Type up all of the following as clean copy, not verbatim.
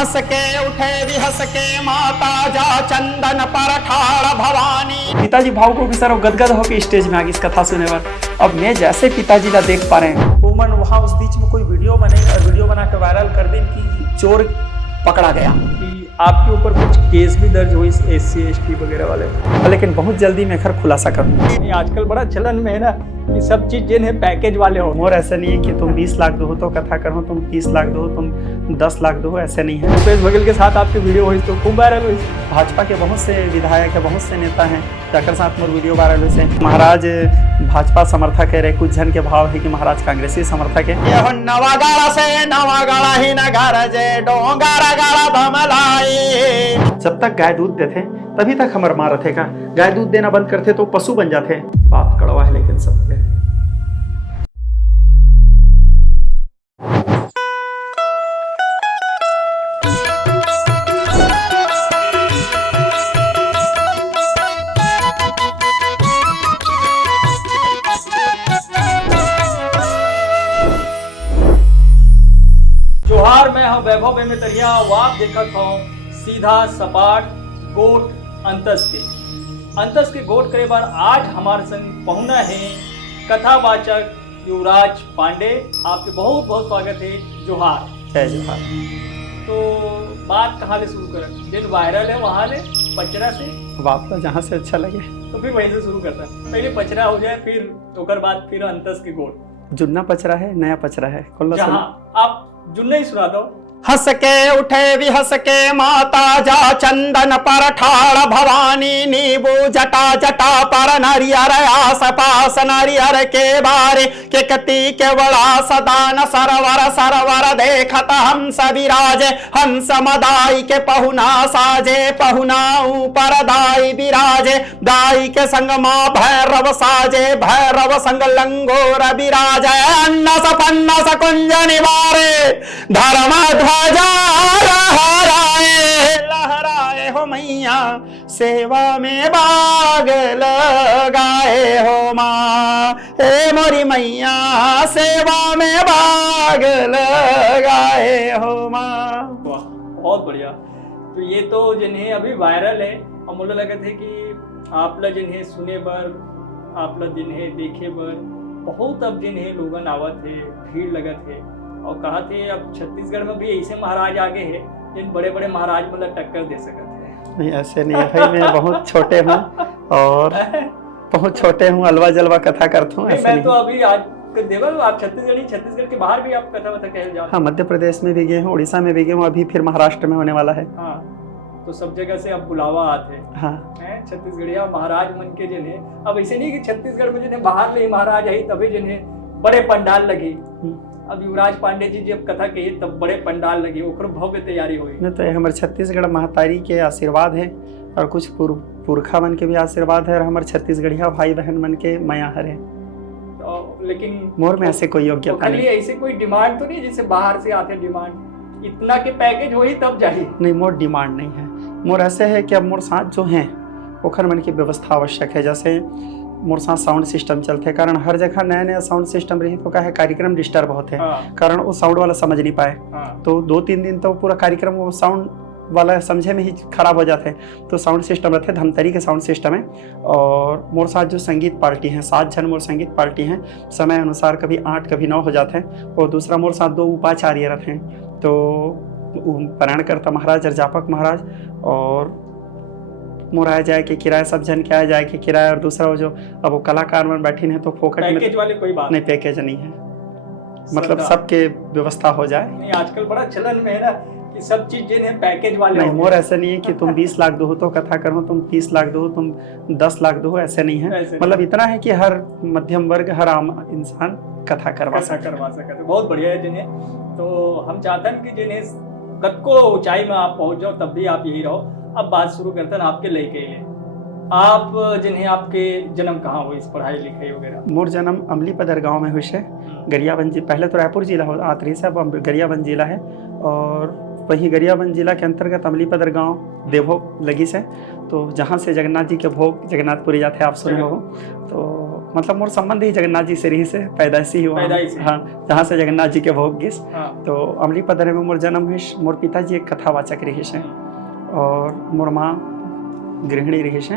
हंस के उठे भी हंस के माता जा चंदन पर ठाड़ भवानी। पिताजी भावुकों की तरह गदगद होकर स्टेज में आ गई इस कथा सुनने पर। अब मैं जैसे पिताजी का देख पा रहे हैं, वुमन वहां उस बीच में कोई वीडियो बने और वीडियो बना के वायरल कर दे कि चोर पकड़ा गया, कि आपके ऊपर कुछ केस भी दर्ज हुई SC ST वगैरह वाले, लेकिन बहुत जल्दी मैं खैर खुलासा करूँ। आजकल बड़ा चलन में है ना कि सब चीज जिन्हें पैकेज वाले हो। मोर ऐसा नहीं है कि तुम 20 लाख दो तो कथा करो, तुम 30 लाख दो, तुम 10 लाख दो, ऐसे नहीं है। भूपेश बघेल के साथ आपकी वीडियो हुई तो खूब वायरल हुई। भाजपा के बहुत से विधायक है, बहुत से नेता हैं जाकर साथ मोर वीडियो वायरल हुई से। महाराज भाजपा समर्थक है, कुछ जन के भाव है कि महाराज कांग्रेसी समर्थक है। ये हो नवा गाड़ा से नवा गाड़ा ही न गरजे डोंगारा गाड़ा भमलाई। जब तक गाय दूध देते तभी तक हमार मार थे का, गाय दूध देना बंद करते तो पशु बन जाते। बात कड़वा है लेकिन सत्य है। जोहार में हम वैभव बेमेतरिया आप देखत हो सीधा सपाट गोट अंतस के गोट करे बार आज हमारे संग पहुना है कथावाचक युवराज पांडे। आपके बहुत बहुत स्वागत है। जोहार। जय जोहार। तो बात कहाँ से शुरू करें? जिन वायरल है वहाँ ले पचरा से, बात तो जहाँ से अच्छा लगे तो फिर वहीं से शुरू करता है। पहले पचरा हो जाए, फिर ओकर बाद फिर अंतस के गोट। जुन्ना पचरा है, नया पचरा है, जहाँ आप जुन्ना ही सुना दो। हंस के उठे भी हंस के माता जा चंदन पर ठाड़ भवानी। नींबू जटा जटा पर नारियर आस पास नारियर के बारे के कति के बड़ा सदान सरवर सरवर देखत हंस विराज। हंस मदाई के पहुना साजे पहुना ऊपर दाई विराजे। दाई के संग माँ भैरव साजे भैरव संग लंगोर विराजे। अन्नस पन्नस कुंज निवारे धर्म ध्वजा लहराए लहराए हो मैया सेवा में बाग लगाए हो माँ। हे मोरी मैया सेवा में बाग लगाए हो माँ। वाह, बहुत बढ़िया। तो ये तो जिन्हें अभी वायरल है और मुझे लगे थे कि आप लोग जिन्हें सुने बर, आप लोग जिन्हें देखे बर बहुत अब जिन्हें लोगन आवत है, भीड़ लगत है और कहा थे अब छत्तीसगढ़ में भी ऐसे महाराज आगे हैं जिन बड़े बड़े महाराज मतलब टक्कर दे सकते हैं। नहीं ऐसे नहीं है भाई, मैं बहुत छोटे हूँ और बहुत छोटे हूँ, अलवा जलवा कथा करता हूँ। मैं तो अभी आज देवल आप छत्तीसगढ़ के बाहर भी आप कथा कह जाओ। हाँ, मध्य प्रदेश में भी गए हूँ, उड़ीसा में भी गए हूँ, अभी फिर महाराष्ट्र में होने वाला है। हाँ, तो सब जगह से अब बुलावा आते हैं। हाँ, छत्तीसगढ़िया महाराज मन के जिन्हें अब ऐसे नहीं कि छत्तीसगढ़ में जिन्हें बाहर ले महाराज आई तभी जिन्हें बड़े पंडाल लगे। अब युवराज पांडे जी जब कथा कही तब बड़े पंडाल लगे, ओकर भव्य तैयारी हुई। नहीं तो हमारे छत्तीसगढ़ महतारी के आशीर्वाद है और कुछ पुरखा मन के भी आशीर्वाद है और हमारे छत्तीसगढ़िया भाई बहन मन के माया हर है। तो लेकिन मोर में ऐसे कोई योग्यता नहीं। ऐसे कोई डिमांड तो नहीं जैसे बाहर से आते डिमांड इतना के पैकेज हो ही तब जाए। नहीं, मोर डिमांड नहीं है। मोर ऐसे है कि अब मोर साथ जो हैं ओखर मन की व्यवस्था आवश्यक है। जैसे मोर साथ साउंड सिस्टम चलते, कारण हर जगह नया नया साउंड सिस्टम रही तो क्या है कार्यक्रम डिस्टर्ब होते हैं। हाँ। कारण वो साउंड वाला समझ नहीं पाए। हाँ। तो 2-3 दिन तो पूरा कार्यक्रम वो साउंड वाला समझे में ही खराब हो जाते हैं। तो साउंड सिस्टम रहते, धमतरी के साउंड सिस्टम है। और मोर साथ जो संगीत पार्टी हैं 7 जन मोर संगीत पार्टी हैं, समय अनुसार कभी 8 कभी 9 हो जाते हैं। और दूसरा मोर साथ 2 उपाचार्य रहते हैं, तो पारायणकर्ता महाराज अर्जापक महाराज और मोर आया जाए कि किराया सब जन के आया जाए कि किराया। और दूसरा वो जो अब वो कलाकार में बैठी है तो फोकट में पैकेज वाले कोई बात नहीं, पैकेज नहीं है, मतलब सबके व्यवस्था हो जाए। नहीं, आजकल बड़ा चलन में है ना कि सब चीज जिन्हें पैकेज वाले। नहीं, मोर ऐसा नहीं है कि तुम 20 लाख दो तो कथा करो, तुम 30 लाख दो, तुम 10 लाख दो, ऐसे नहीं है। मतलब इतना है कि हर मध्यम वर्ग हर आम इंसान कथा करवा सकते। बहुत बढ़िया है जिन्हें। तो हम चाहते हैं कि जिन्हें कद को ऊंचाई में आप पहुंच जाओ तब भी आप यही रहो। अब बात शुरू करते हैं आपके लेके लिए। आप जिन्हें आपके जन्म कहाँ हुई, इस पढ़ाई लिखाई वगैरह? मोर जन्म अमलीपदर गांव में हुई है, गरियाबंद जिला। पहले तो रायपुर जिला हो आतरी से, अब गरियाबंद जिला है। और वही गरियाबंद जिला के अंतर्गत अमलीपदर गांव देवभोग लगी से, तो जहाँ से जगन्नाथ जी के भोग जगन्नाथपुरी जाते आप सुने हो। तो मतलब मोर संबंध ही जगन्नाथ जी से रही से पैदाइशी ही हुआ। पैदाइशी। हाँ, जहाँ से जगन्नाथ जी के भोग गिस। हाँ। तो अमली पदर में मोर जन्म हुई। मोर पिताजी एक कथावाचक रही से और मोर माँ गृहिणी रही से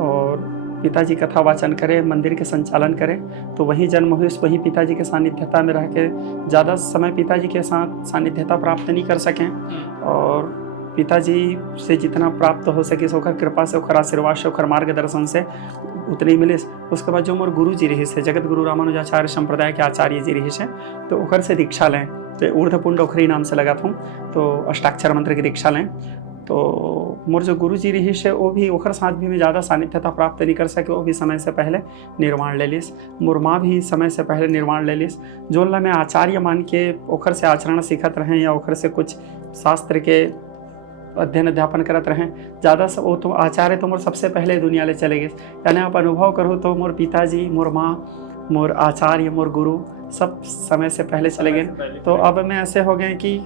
और पिताजी कथा वाचन करे, मंदिर के संचालन करे। तो वही जन्म हुई, वही पिताजी के सानिध्यता में रह के ज़्यादा समय पिताजी के साथ सानिध्यता प्राप्त नहीं कर सकें और पिताजी से जितना प्राप्त हो सके ओकर कृपा से, ओकर आशीर्वाद से, ओकर मार्गदर्शन से उतनी मिले। उसके बाद जो मोर गुरु जी रही से, जगत गुरु रामानुजाचार्य संप्रदाय के आचार्य जी रही से, तो ओकर से दीक्षा लें। तो ऊर्ध्वपुंड ओखरी नाम से लगा था, तो अष्टाक्षर मंत्र की दीक्षा लें। तो मोर जो गुरु जी रही से वो भी ओखर साथ भी में ज़्यादा सानिध्यता प्राप्त नहीं कर सके, वो भी समय से पहले निर्वाण ले लिस। मोर माँ भी समय से पहले निर्वाण ले लिस। जो ला मैं आचार्य मान के ओखर से आचरण सीखत रहें या ओखर से कुछ शास्त्र के अध्ययन अध्यापन करत रहें, ज़्यादा वो तो आचार्य तो मोर सबसे पहले दुनिया ले चले गए। यानी आप अनुभव करो तो मोर पिताजी, मोर माँ, मोर आचार्य, मोर गुरु सब समय से पहले चले गए। तो अब मैं ऐसे हो गए कि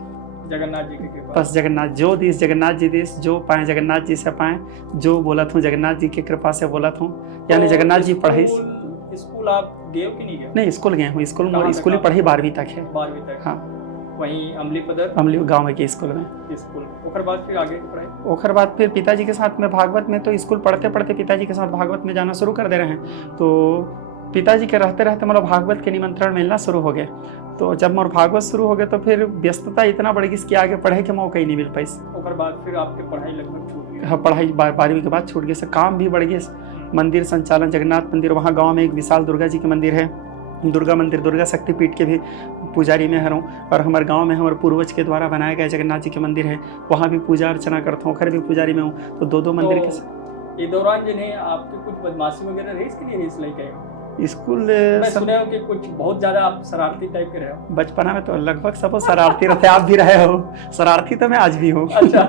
जगन्नाथ जी की कृपा, बस जगन्नाथ जो दिस जगन्नाथ जी दिस, जो पाए जगन्नाथ जी से पाए, जो बोलत हूँ जगन्नाथ जी की कृपा से बोलत हूँ। यानी जगन्नाथ जी पढ़ाई। स्कूल आप गए हो कि नहीं गए? नहीं, स्कूल गए हूँ। स्कूल ही पढ़ी 12वीं तक है। 12वीं तक। हाँ, वहीं अमली पदर अमली गाँव में के स्कूल में। स्कूल ओकर बाद फिर आगे पढ़ाई? ओकर बाद फिर पिताजी के साथ में भागवत में, तो स्कूल पढ़ते पढ़ते पिताजी के साथ भागवत में जाना शुरू कर दे रहे हैं। तो पिताजी के रहते रहते मतलब भागवत के निमंत्रण मिलना शुरू हो गए। तो जब मोर भागवत शुरू हो गए तो फिर व्यस्तता इतना बढ़ गई कि आगे पढ़े के मौका ही नहीं मिल पाई। ओकर बाद फिर आपके पढ़ाई लगभग छूट गई? हाँ, पढ़ाई 12वीं के बाद छूट गई। काम भी बढ़ गए। मंदिर संचालन, जगन्नाथ मंदिर, वहाँ गाँव में एक विशाल दुर्गा जी के मंदिर है, दुर्गा मंदिर, दुर्गा शक्तिपीठ के भी पुजारी में हूँ। और हमारे गांव में हमारे पूर्वज के द्वारा बनाए गए जगन्नाथ जी के मंदिर है, वहाँ भी पूजा अर्चना करता हूँ, खैर भी पुजारी में हूँ। तो दो मंदिर के ये दौरान जिन्हें आपके कुछ बदमाशी वगैरह रही इसके लिए रेस लेके आए? स्कूल मैं सुना हूं कि कुछ बहुत ज्यादा आप शरारती टाइप के रहे हो। बचपना में तो लगभग सब शरारती रहते, आप भी रहे हो। शरारती तो मैं आज भी हूँ। अच्छा।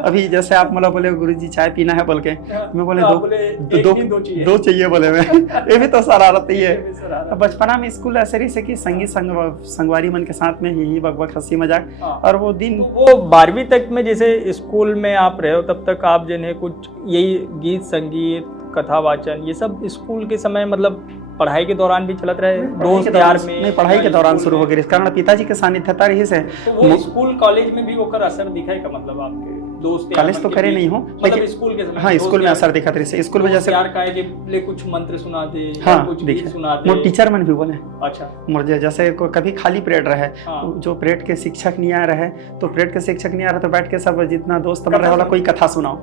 अभी जैसे आप मतलब बोले गुरुजी चाय पीना है बोल के, मैं बोले दो चाहिए बोले मैं। ये भी तो शरारत ही है। बचपना में स्कूल ऐसे रही से कि संगीत संगवारी मन के साथ में यही बकबक हंसी मजाक। और वो दिन वो 12वीं तक में जैसे स्कूल में आप रहे हो तब तक आप जिन्हें कुछ यही गीत संगीत कथा वाचन ये सब स्कूल के समय मतलब पढ़ाई के दौरान भी चलत रहे? दोस्त यार में? नहीं, पढ़ाई के दौरान शुरू हो गई, कारण पिताजी के सानिध्यता रही से। तो वो स्कूल कॉलेज में भी ओकर असर दिखाई का मतलब आपके दोस्त कॉलेज तो करे नहीं हूँ, मतलब स्कूल के समय? हाँ, स्कूल में असर दिखा रही। स्कूल में जैसे यार काहे के कुछ मंत्र सुना दे, हाँ, कुछ गीत सुना दे। मोर टीचर मन भी बोले। अच्छा। मुझे जैसे कभी खाली पीरियड रहे, जो पीरियड के शिक्षक नहीं आ रहे, तो पीरियड के शिक्षक नहीं आ रहे तो बैठ के सब जितना दोस्त बन रहे वाला कोई कथा सुनाओ।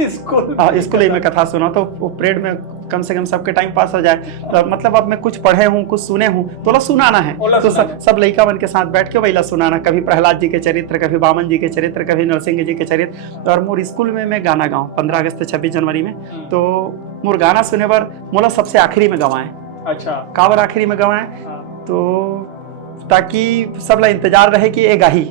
स्कूल में कथा सुना तो परेड में कम से कम सबके टाइम पास हो जाए। तो मतलब अब मैं कुछ पढ़े हूँ, कुछ सुने हूँ, तो सुनाना है। तो सब लड़का बन के साथ बैठ के वही सुनाना, कभी प्रहलाद जी के चरित्र, कभी वामन जी के चरित्र, कभी नरसिंह जी के चरित्र। और मोर स्कूल में मैं गाना गाऊँ 15 अगस्त 26 जनवरी में, तो मोर गाना सुने पर मोला सबसे आखिरी में गवाएं। अच्छा। काबर आखिरी में गवाएं? तो ताकि सब ला इंतजार रहे कि ये गाही,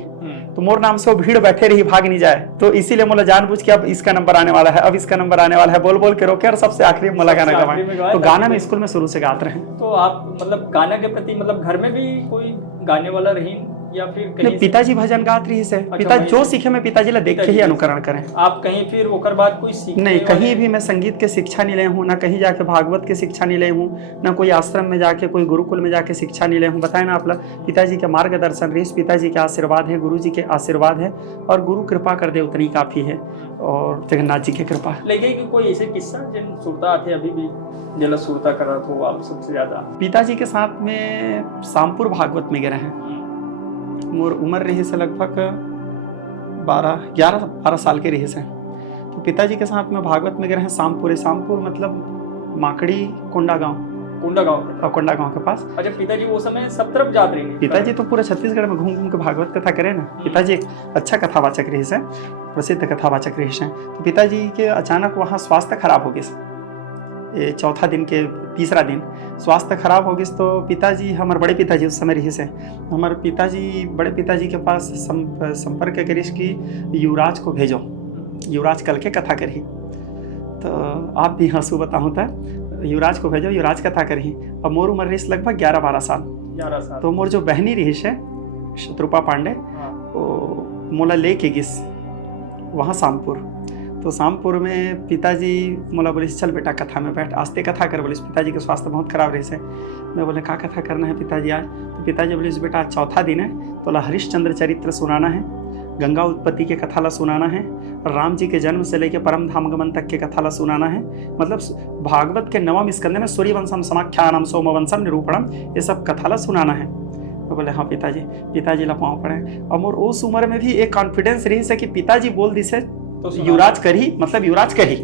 तो मोर नाम से वो भीड़ बैठे रही, भाग नहीं जाए। तो इसीलिए मोला जानबूझ के अब इसका नंबर आने वाला है, अब इसका नंबर आने वाला है बोल बोल के रोके और सबसे आखिरी में मोला गाना गवाए। तो गाना में स्कूल में शुरू से गाते रहे। तो आप मतलब गाना के प्रति मतलब घर में भी कोई गाने वाला रही या फिर कहीं? पिताजी भजन गात रही से। पिता जो सीखे मैं पिताजी ला देख के ही अनुकरण करें। आप कहीं फिर ओकर बाद कोई सीखने नहीं, कहीं भी मैं संगीत के शिक्षा नहीं ले हूँ, ना कहीं जाके भागवत के शिक्षा नहीं ले हूँ, ना कोई आश्रम में जाके कोई गुरुकुल में जाके शिक्षा नहीं ले हूँ। बताए ना आप पिताजी के मार्गदर्शन रही, पिताजी के आशीर्वाद है, गुरु जी के आशीर्वाद है, और गुरु कृपा कर दे उतनी काफी है, और जगन्नाथ जी की कृपा। लेकिन कोई ऐसे किस्सा जिन सुरता थे अभी भी जला सुरता कर रहा था आप सबसे ज्यादा? पिताजी के साथ में शामपुर भागवत में गए हैं। मोर उम्र रही से लगभग 11-12 साल के रही से। तो पिताजी के साथ में भागवत में गए हैं शामपुर मतलब माकड़ी कोंडा गांव के पास। अच्छा, पिताजी वो समय सब तरफ जाते रहे? पिताजी तो पूरे छत्तीसगढ़ में घूम घूम के भागवत कथा करे ना। पिताजी एक अच्छा कथावाचक रही से, प्रसिद्ध कथावाचक रही से। तो पिताजी के अचानक वहाँ स्वास्थ्य खराब हो गई। ये चौथा दिन के तीसरा दिन स्वास्थ्य खराब हो गई। तो पिताजी, हमारे बड़े पिताजी उस समय रही से, हमारे पिताजी बड़े पिताजी के पास संपर्क करिस कि युवराज को भेजो, युवराज कल के कथा करी। तो आप भी हंसू बताऊँ तो युवराज को भेजो, युवराज कथा करी। और मोर उम्र रही लगभग 11-12 साल। तो मोर जो बहनी रही है शत्रुपा पांडे, वो मोला ले के गिस वहाँ शामपुर। तो शामपुर में पिताजी मोला बोले चल बेटा कथा में बैठ, आस्ते कथा कर। बोले पिताजी के स्वास्थ्य बहुत खराब रहे से। मैं बोले का कथा करना है पिताजी आज? तो पिताजी बोले बेटा आज चौथा दिन है, तो हरिश्चंद्र चरित्र सुनाना है, गंगा उत्पत्ति के कथा ला सुनाना है, राम जी के जन्म से लेकर परम धाम गमन तक के कथा ला सुनाना है। मतलब भागवत के नवम स्कंद में सूर्यवंशम समाख्यानम सोमवंशम निरूपणम ये सब कथा ला सुनाना है। तो बोले हाँ पिताजी ला पाँव पड़े। और मोर उस उम्र में भी एक कॉन्फिडेंस रही से कि पिताजी बोल दी से तो युवराज करी, मतलब युवराज करी।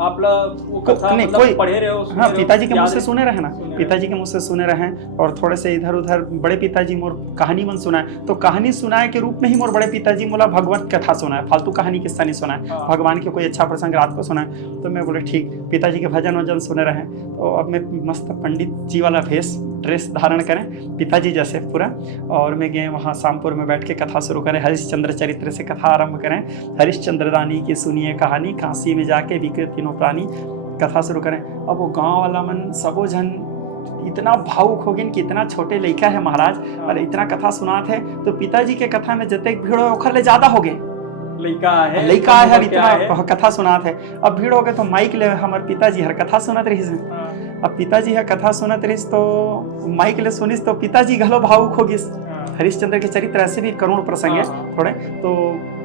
आप वो कथा नहीं मतलब कोई पढ़े रहे हो? हाँ पिताजी के मुंह से याद सुने रहे ना, पिताजी के मुंह से सुने रहे। और थोड़े से इधर उधर बड़े पिताजी मोर कहानी मन सुनाए, तो कहानी सुनाए के रूप में ही मोर बड़े पिताजी मोला भगवत कथा सुनाए, फालतू कहानी किस्सा नहीं सुनाए, भगवान के कोई अच्छा प्रसंग रात को सुनाए। तो मैं बोले ठीक, पिताजी के भजन वजन सुने रहे। तो अब मैं मस्त पंडित जी वाला ड्रेस धारण करें पिताजी जैसे पूरा, और मैं गए वहाँ शामपुर में बैठ के कथा शुरू करें, हरिश्चंद्र चरित्र से कथा आरंभ करें। हरिश्चंद्र दानी की सुनिए कहानी, काशी में जाके बिके तीनों प्राणी, कथा शुरू करें। अब वो गांव वाला मन सबो जन इतना भावुक हो गए कि इतना छोटे लड़का है महाराज और इतना कथा सुनाते हैं। तो पिताजी के कथा में जते भीड़ हो ओखर ज्यादा हो गए, लड़का है इतना कथा सुनाते है। अब भीड़ हो गए तो माइक ले हमारे पिताजी हर कथा सुनत रही से। अब पिताजी है कथा सुनत रही तो माइक ले सुनिस तो पिताजी घलो भावुक हो गिस। हरिश्चंद्र के चरित्र ऐसे भी करुण प्रसंग है थोड़े, तो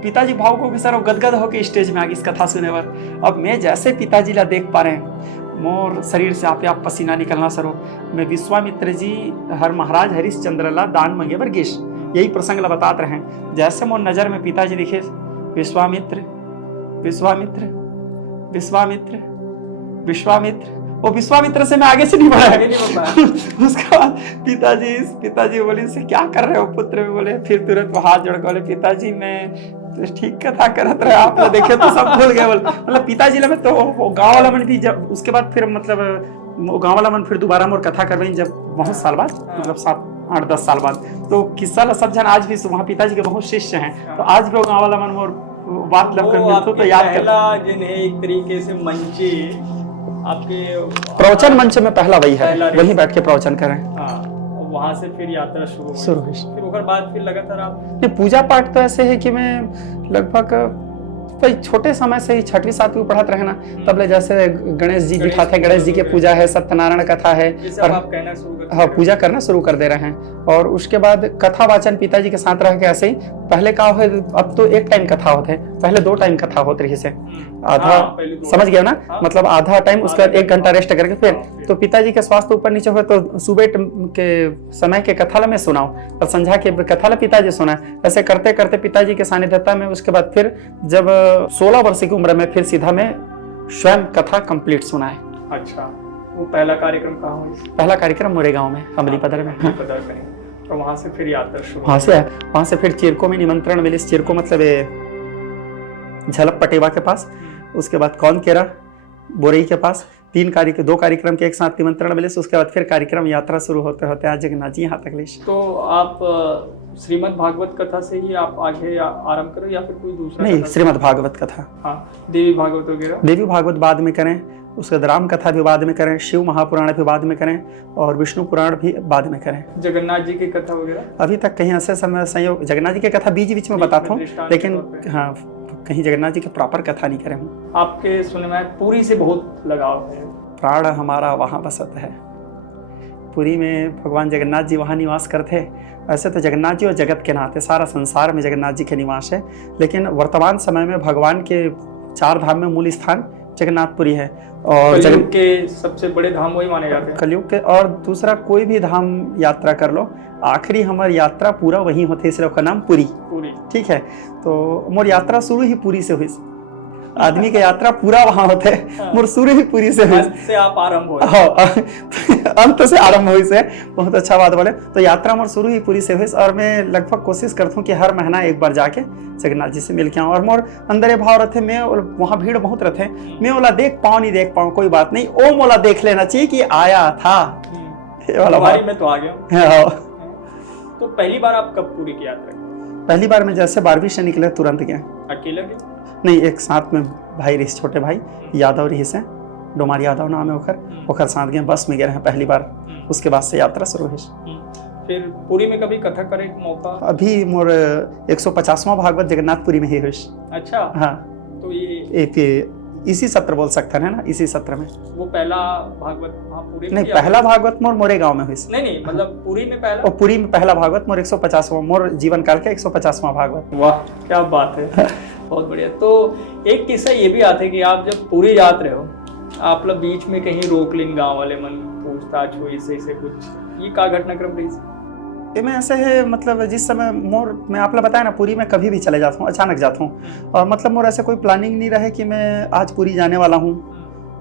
पिताजी भावुक हो गए सर, गदगद होके स्टेज में आ गई कथा सुने पर। अब मैं जैसे पिताजी ला देख पा रहे हैं, मोर शरीर से आप पसीना निकलना सरो। मैं विश्वामित्र जी हर महाराज हरिश्चंद्र ला दान मंगे बर गिश, यही प्रसंग ला बताते रहे। जैसे मोर नजर में पिताजी दिखे, विश्वामित्र विश्वामित्र विश्वामित्र विश्वामित्र, वो विश्वामित्र से मैं आगे से नहीं बढ़ा। उसके बाद पिताजी बोले से क्या कर रहे हो पुत्र में? बोले फिर तुरंत वो हाथ जोड़ के बोले पिताजी मैं तो ठीक कथा करत रहे, आप लोग देखे तो सब भूल गए। मतलब पिताजी लगे तो वो गाँव वाला मन भी, जब उसके बाद फिर मतलब वो गाँव वाला मन फिर दोबारा मोर कथा करवाई जब बहुत साल बाद, मतलब 7-8-10 साल बाद। तो किस्सा ला सब जन आज भी वहाँ पिताजी के बहुत शिष्य हैं, तो आज भी वो गाँव वाला मन मोर बात लब कर तो याद कर जिन्हें एक तरीके से मंचे आपके प्रवचन मंच में पहला वही है, वहीं बैठ के प्रवचन करें। वहां से फिर यात्रा शुरू हुई। फिर उसके बाद फिर लगातार आप पूजा पाठ तो ऐसे है कि मैं लगभग छोटे समय से ही 6वीं 7वीं पढ़ाते रहे ना, तब ले जैसे गणेश जी बिठाते हैं, गणेश जी के पूजा है, सत्यनारायण कथा है, और आप कहना शुरू हाँ पूजा करना शुरू कर दे रहे हैं। और उसके बाद कथा वाचन पिताजी के साथ रह के ऐसे ही पहले का हो, अब तो एक टाइम कथा होते हैं, पहले 2 टाइम कथा होते रही से आधा समझ गया ना, मतलब आधा टाइम उसके बाद 1 घंटा रेस्ट करके फिर। तो पिताजी के स्वास्थ्य ऊपर नीचे हुए तो सुबह के समय के कथा ला मैं सुनाऊं और संध्या के कथा ला पिताजी सुना। ऐसे करते करते पिताजी के सानिध्यता में उसके बाद फिर जब 16 वर्ष की उम्र में फिर सीधा मैं स्वयं कथा कंप्लीट सुना है। अच्छा, वो पहला कार्यक्रम कहाँ हुआ? पहला कार्यक्रम मोरे गांव में, अमली पदर में। तो वहां से फिर यात्रा शुरू, वहां से फिर चिरको में निमंत्रण मिले। चिरको मतलब झलप पटेवा के पास, उसके बाद कौन केरा बोरई के पास, 2 कार्यक्रम के एक साथ निमंत्रण मिले। उसके बाद फिर कार्यक्रम यात्रा शुरू होते होते आज जगन्नाथ जी यहाँ तक ले। तो आप श्रीमद् भागवत कथा से ही आप आगे आरंभ करो या फिर कोई दूसरा? नहीं, श्रीमद् भागवत कथा। हाँ, देवी भागवत वगैरह? देवी भागवत बाद में करें, उसके बाद राम कथा भी बाद में करें, शिव महापुराण भी बाद में करें और विष्णु पुराण भी बाद में करें। जगन्नाथ जी की कथा वगैरह अभी तक कहीं ऐसे समय संयोग जगन्नाथ जी की कथा बीच में बताता हूँ, लेकिन हाँ कहीं जगन्नाथ जी की प्रॉपर कथा नहीं करे हूँ। आपके सुनने में पुरी से बहुत लगाव है? प्राण हमारा वहाँ बसत है, पुरी में भगवान जगन्नाथ जी वहाँ निवास करते। ऐसे तो जगन्नाथ जी और जगत के नाते सारा संसार में जगन्नाथ जी के निवास है, लेकिन वर्तमान समय में भगवान के 4 धाम में मूल स्थान जगन्नाथपुरी है। और कलयुग के सबसे बड़े धाम वही माने जाते हैं। कलयुग के, और दूसरा कोई भी धाम यात्रा कर लो, आखिरी हमारी यात्रा पूरा वहीं होते, इसलिए उसका नाम पुरी। ठीक है, तो मोर यात्रा शुरू ही पुरी से हुई। आदमी के यात्रा पूरा वहां होते, मोर शुरू ही पुरी से हुई। से आप आरंभ हो, अंत से आरंभ हुई से बहुत अच्छा बात बोले। तो यात्रा मोर शुरू ही पुरी से हुई और मैं लगभग कोशिश करता हूँ कि हर महीना एक बार जाके जगन्नाथ जी से मिल के आऊँ। और मोर अंदर भाव रहते, मैं वहाँ भीड़ बहुत रहते, मैं ओला देख पाऊँ नहीं देख पाऊँ कोई बात नहीं, ओ मोला देख लेना चाहिए कि आया था। में तो आ गया। तो पहली बार आप कब पुरी की यात्रा? पहली बार मैं जैसे 12वीं से निकले तुरंत गया। अकेले गए? नहीं, एक साथ में भाई रही, छोटे भाई यादव रही से, डोमार यादव नाम है ओखर साथ गए, बस में गए हैं पहली बार। उसके बाद से यात्रा शुरू हुई। फिर पुरी में कभी कथा करे मौका? अभी मोर 150वां भागवत जगन्नाथपुरी में ही हुई। अच्छा, हाँ, तो ये एक इसी सत्र बोल सकते हैं ना, इसी सत्र में। वो पहला भागवत वहाँ पुरी में नहीं, किया? पहला भागवत मोर मोरे गांव में हुई। नहीं मतलब पुरी में पहला। और पुरी में पहला भागवत मोर 150वां, मोर जीवन काल के 150वां भागवत। वाह क्या बात है। बहुत बढ़िया। तो एक किस्सा ये भी आता है कि आप जब पुरी जात रहे हो, आप लोग बीच में कहीं रोक लें, गाँव वाले मन पूछताछ हुई से कुछ, ये का घटनाक्रम रही? ये मैं ऐसे है, मतलब जिस समय मोर, मैं आप लोग बताया ना, पुरी में कभी भी चले जाता हूँ, अचानक जाता हूँ। और मतलब मोर ऐसे कोई प्लानिंग नहीं रहे कि मैं आज पुरी जाने वाला हूँ।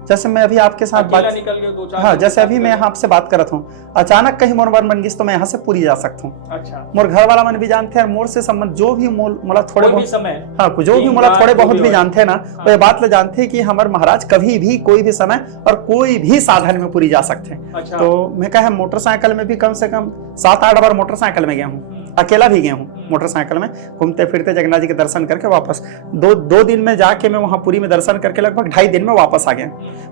जैसे मैं अभी आपके साथ बात, निकल गए 2-4 हाँ, जैसे अभी मैं यहाँ आपसे बात करत हूँ, अचानक कहीं मोर मन बन गई तो मैं यहाँ से पुरी जा सकता हूँ। अच्छा। मोर घर वाला मन भी जानते हैं, मोर से संबंध जो भी मोला थोड़े बहुत समय, हाँ, जो भी मोला थोड़े बहुत भी जानते हैं ना, वो ये बात ले जानते हैं कि हमारे महाराज कभी भी कोई भी समय और कोई भी साधन में पुरी जा सकते हैं। अच्छा। तो मैं कहा मोटरसाइकिल में भी कम से कम 7-8 बार मोटरसाइकिल में गया हूँ, अकेला भी गया हूँ मोटरसाइकिल में, घूमते फिरते जगन्नाथ जी के दर्शन करके वापस। दो दिन में जाके मैं वहाँ पुरी में दर्शन करके लगभग 2.5 दिन में वापस आ गया।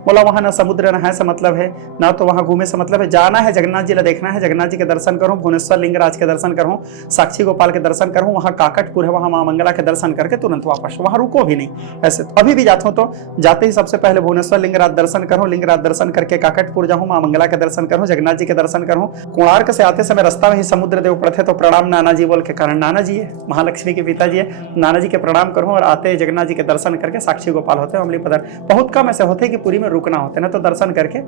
बोला वहाँ ना समुद्र नहाए से मतलब है, ना तो वहाँ घूमे से मतलब है, जाना है जगन्नाथ जी ला देखना है, जगन्नाथ जी के दर्शन करूँ, भुवनेश्वर लिंगराज के दर्शन करूँ, साक्षी गोपाल के दर्शन करूँ, वहाँ काकटपुर है, वहाँ माँ मंगला के दर्शन करके तुरंत वापस, वहाँ रुको भी नहीं। ऐसे तो अभी भी जाता हूँ तो जाते ही सबसे पहले भुवनेश्वर लिंगराज दर्शन करूँ, लिंगराज दर्शन करके काकटपुर जाऊँ, माँ मंगला के दर्शन करूँ, जगन्नाथ जी के दर्शन करूँ। कोणार्क से आते समय रास्ता में ही समुद्र देव पड़ते तो प्रणाम नाना जी बोल के, कारण नाना जी है, महालक्ष्मी के पिताजी है, नाना जी के प्रणाम करूँ और आते जगन्नाथ जी के दर्शन करके साक्षी गोपाल होते हैं, अमली पदर। बहुत कम ऐसे होते कि पुरी में रुकना होते ना, तो दर्शन करके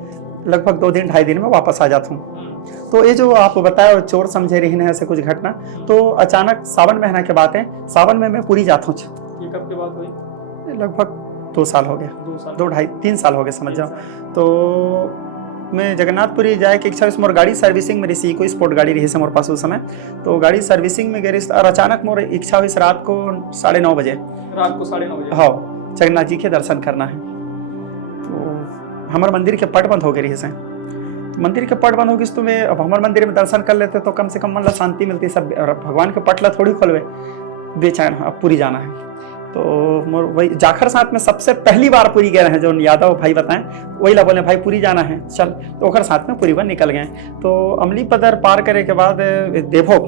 लगभग 2 दिन 2.5 दिन में वापस आ जाता हूँ। तो ये जो आप बताया चोर समझे रही है ऐसे कुछ घटना, तो अचानक सावन महीना के बात है, सावन में मैं पुरी जाता हूँ। ये कब की बात हुई? लगभग 2 साल हो गए, 2-2.5-3 साल हो गए समझ जाओ। तो मैं जगन्नाथपुरी जाए की इच्छा, मोर गाड़ी सर्विसिंग में रही, कोई स्पोर्ट गाड़ी रही से मोर पास उस समय, तो गाड़ी सर्विसिंग में गई और अचानक मोर इच्छा हुई रात को 9:30 बजे, रात को 9:30 बजे, हाँ, जगन्नाथ जी के दर्शन करना है। तो हमारे मंदिर के पट बंद हो गए रही से, तो मंदिर के पट बंद हो गई तो मैं, अब हमारे मंदिर में दर्शन कर लेते तो कम से कम मन ला शांति मिलती, सब भगवान के पट ला थोड़ी खोलवे, बेचैन अब पूरी जाना है। तो मोर वही जाखर साथ में सबसे पहली बार पूरी गए हैं, जो यादव भाई बताएं, वही ला बोले भाई पूरी जाना है चल, तो ओखर साथ में पूरी बार निकल गए। तो अमली पदर पार करे के बाद देवो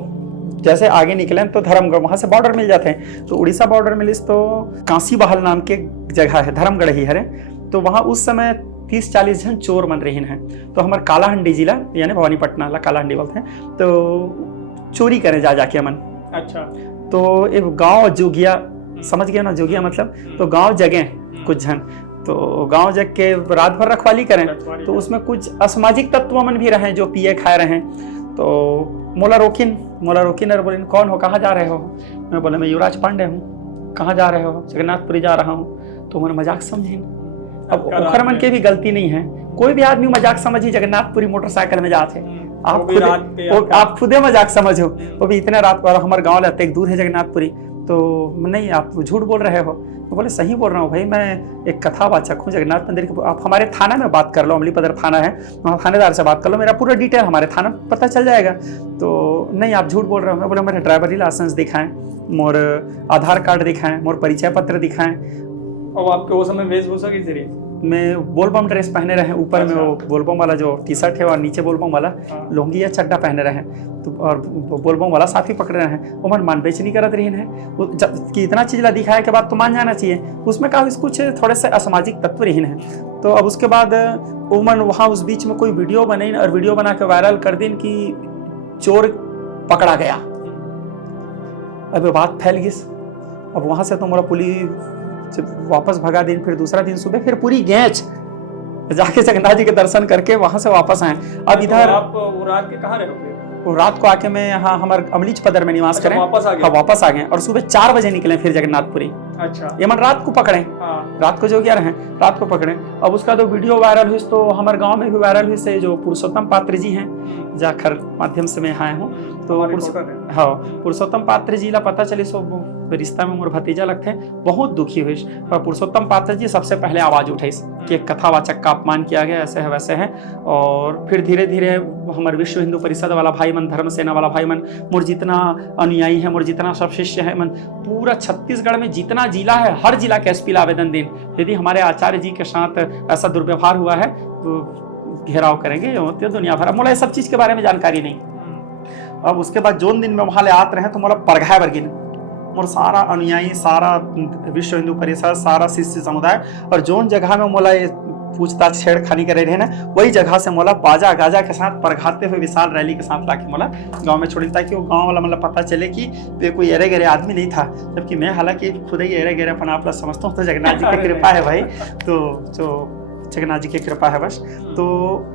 जैसे आगे निकले तो धर्मगढ़, वहाँ से बॉर्डर मिल जाते हैं, तो उड़ीसा बॉर्डर मिलिस तो कांसी बहाल नाम के जगह है, धर्मगढ़ ही है, तो वहाँ उस समय 30-40 जन चोर मन रही हैं। तो हमारे कालाहंडी जिला यानी भवानीपटना ला कालाहंडी बोलते हैं, तो चोरी करे जाके अमन। अच्छा। तो एक गाँव जोगिया, समझ गया ना जोगिया मतलब, तो गांव जगह कुछ जन, तो गांव जग के रात भर रखवाली करें, तो उसमें कुछ असामाजिक तत्व मन भी रहे जो पिए खाए रहे। तो मोला रोकिन और बोले कौन हो, कहाँ जा रहे हो? मैं बोले मैं युवराज पांडे हूँ। कहाँ जा रहे हो? जगन्नाथपुरी जा रहा हूँ। तो मैंने मजाक समझी। अब ओखर मन के भी गलती नहीं है, कोई भी आदमी मजाक समझी जगन्नाथपुरी मोटरसाइकिल में जाते, आप खुदे मजाक समझो, वो भी इतने रात को, हमारे गाँव लेते एक दूर है जगन्नाथपुरी, तो नहीं आप झूठ बोल रहे हो। तो बोले सही बोल रहा हूँ भाई, मैं एक कथावाचक हूँ जगन्नाथ मंदिर के, आप हमारे थाना में बात कर लो, अमली पदर थाना है, वहाँ थानेदार से बात कर लो, मेरा पूरा डिटेल हमारे थाना में पता चल जाएगा। तो नहीं आप झूठ बोल रहे हो। मैं बोला मेरे ड्राइवरी लाइसेंस दिखाएं, मोर आधार कार्ड दिखाएं, मोर परिचय पत्र दिखाएं। और आपके वो समय वेशभूषा कैसी रही? मैं बोलबम ड्रेस पहने रहे, ऊपर में वो बोलबम वाला जो टी शर्ट है और नीचे बोलबम वाला लुंगी या चड्डा पहने रहे, तो और बोलबम वाला साथ ही पकड़े रहे हैं। वो मन मान बेच नहीं करत रही है, कि इतना चीज ला दिखाए के बाद तो मान जाना चाहिए, उसमें काफी कुछ थोड़े से असामाजिक तत्व रही है। तो अब उसके बाद वो मन वहाँ उस बीच में कोई वीडियो बने और वीडियो बना के वायरल कर दिन कि चोर पकड़ा गया। अब बात फैल गई। अब वहां से तो मोरा पुलिस वापस भगा दिन, फिर दूसरा दिन सुबह फिर पूरी गैच जाके जगन्नाथ जी के दर्शन करके वहां से वापस आए। अब इधर आप वो रात के कहाँ रहे? वो रात को आके मैं यहाँ हमारे अमलीच पदर में निवास करें, वापस आ गए और सुबह 4 बजे निकले फिर जगन्नाथपुरी। अच्छा। ये मन रात को पकड़े, रात को जो क्या रहे रात को पकड़े। अब उसका तो वीडियो वायरल हुई, तो हमारे गांव में भी वायरल हुई से, जो पुरुषोत्तम पात्र जी हैं, जाखर माध्यम से मैं आए हूँ, तो हाँ पुरुषोत्तम पात्र जी ला पता चली, सो रिश्ता में मोर भतीजा लगते हैं, बहुत दुखी हुई। पर पुरुषोत्तम पात्र जी सबसे पहले आवाज उठाई कि एक कथावाचक का अपमान किया गया, ऐसे है वैसे है। और फिर धीरे धीरे हमारे विश्व हिंदू परिषद वाला भाई मन, धर्म सेना वाला भाई मन, मोर जितना अनुयायी है, मोर जितना सब शिष्य है मन, पूरा छत्तीसगढ़ में जितना जिला है हर जिला के एसपी ला आवेदन दिन, यदि हमारे आचार्य जी के साथ ऐसा दुर्व्यवहार हुआ है तो घेराव करेंगे दुनिया भर। मोला सब चीज के बारे में जानकारी नहीं। अब उसके बाद जोन दिन में वहां ले आते रहे तो मोला परघाए बरगिन मोर सारा अनुयायी, सारा विश्व हिंदू परिषद, सारा शिष्य समुदाय और जोन जगह में मोला ये पूछताछ छेड़खानी करे रहे ना, वही जगह से मोला बाजा गाजा के साथ परघाते हुए विशाल रैली के साथ लाके मोला गांव में छोड़ी, ताकि वो गांव वाला मतलब पता चले कि वे कोई एरे गहरे आदमी नहीं था। जबकि मैं हालांकि खुद ही एरे गहरे अपना आप समझता हूँ, तो जगन्नाथ जी की कृपा है भाई, तो जगन्नाथ जी की कृपा है बस। तो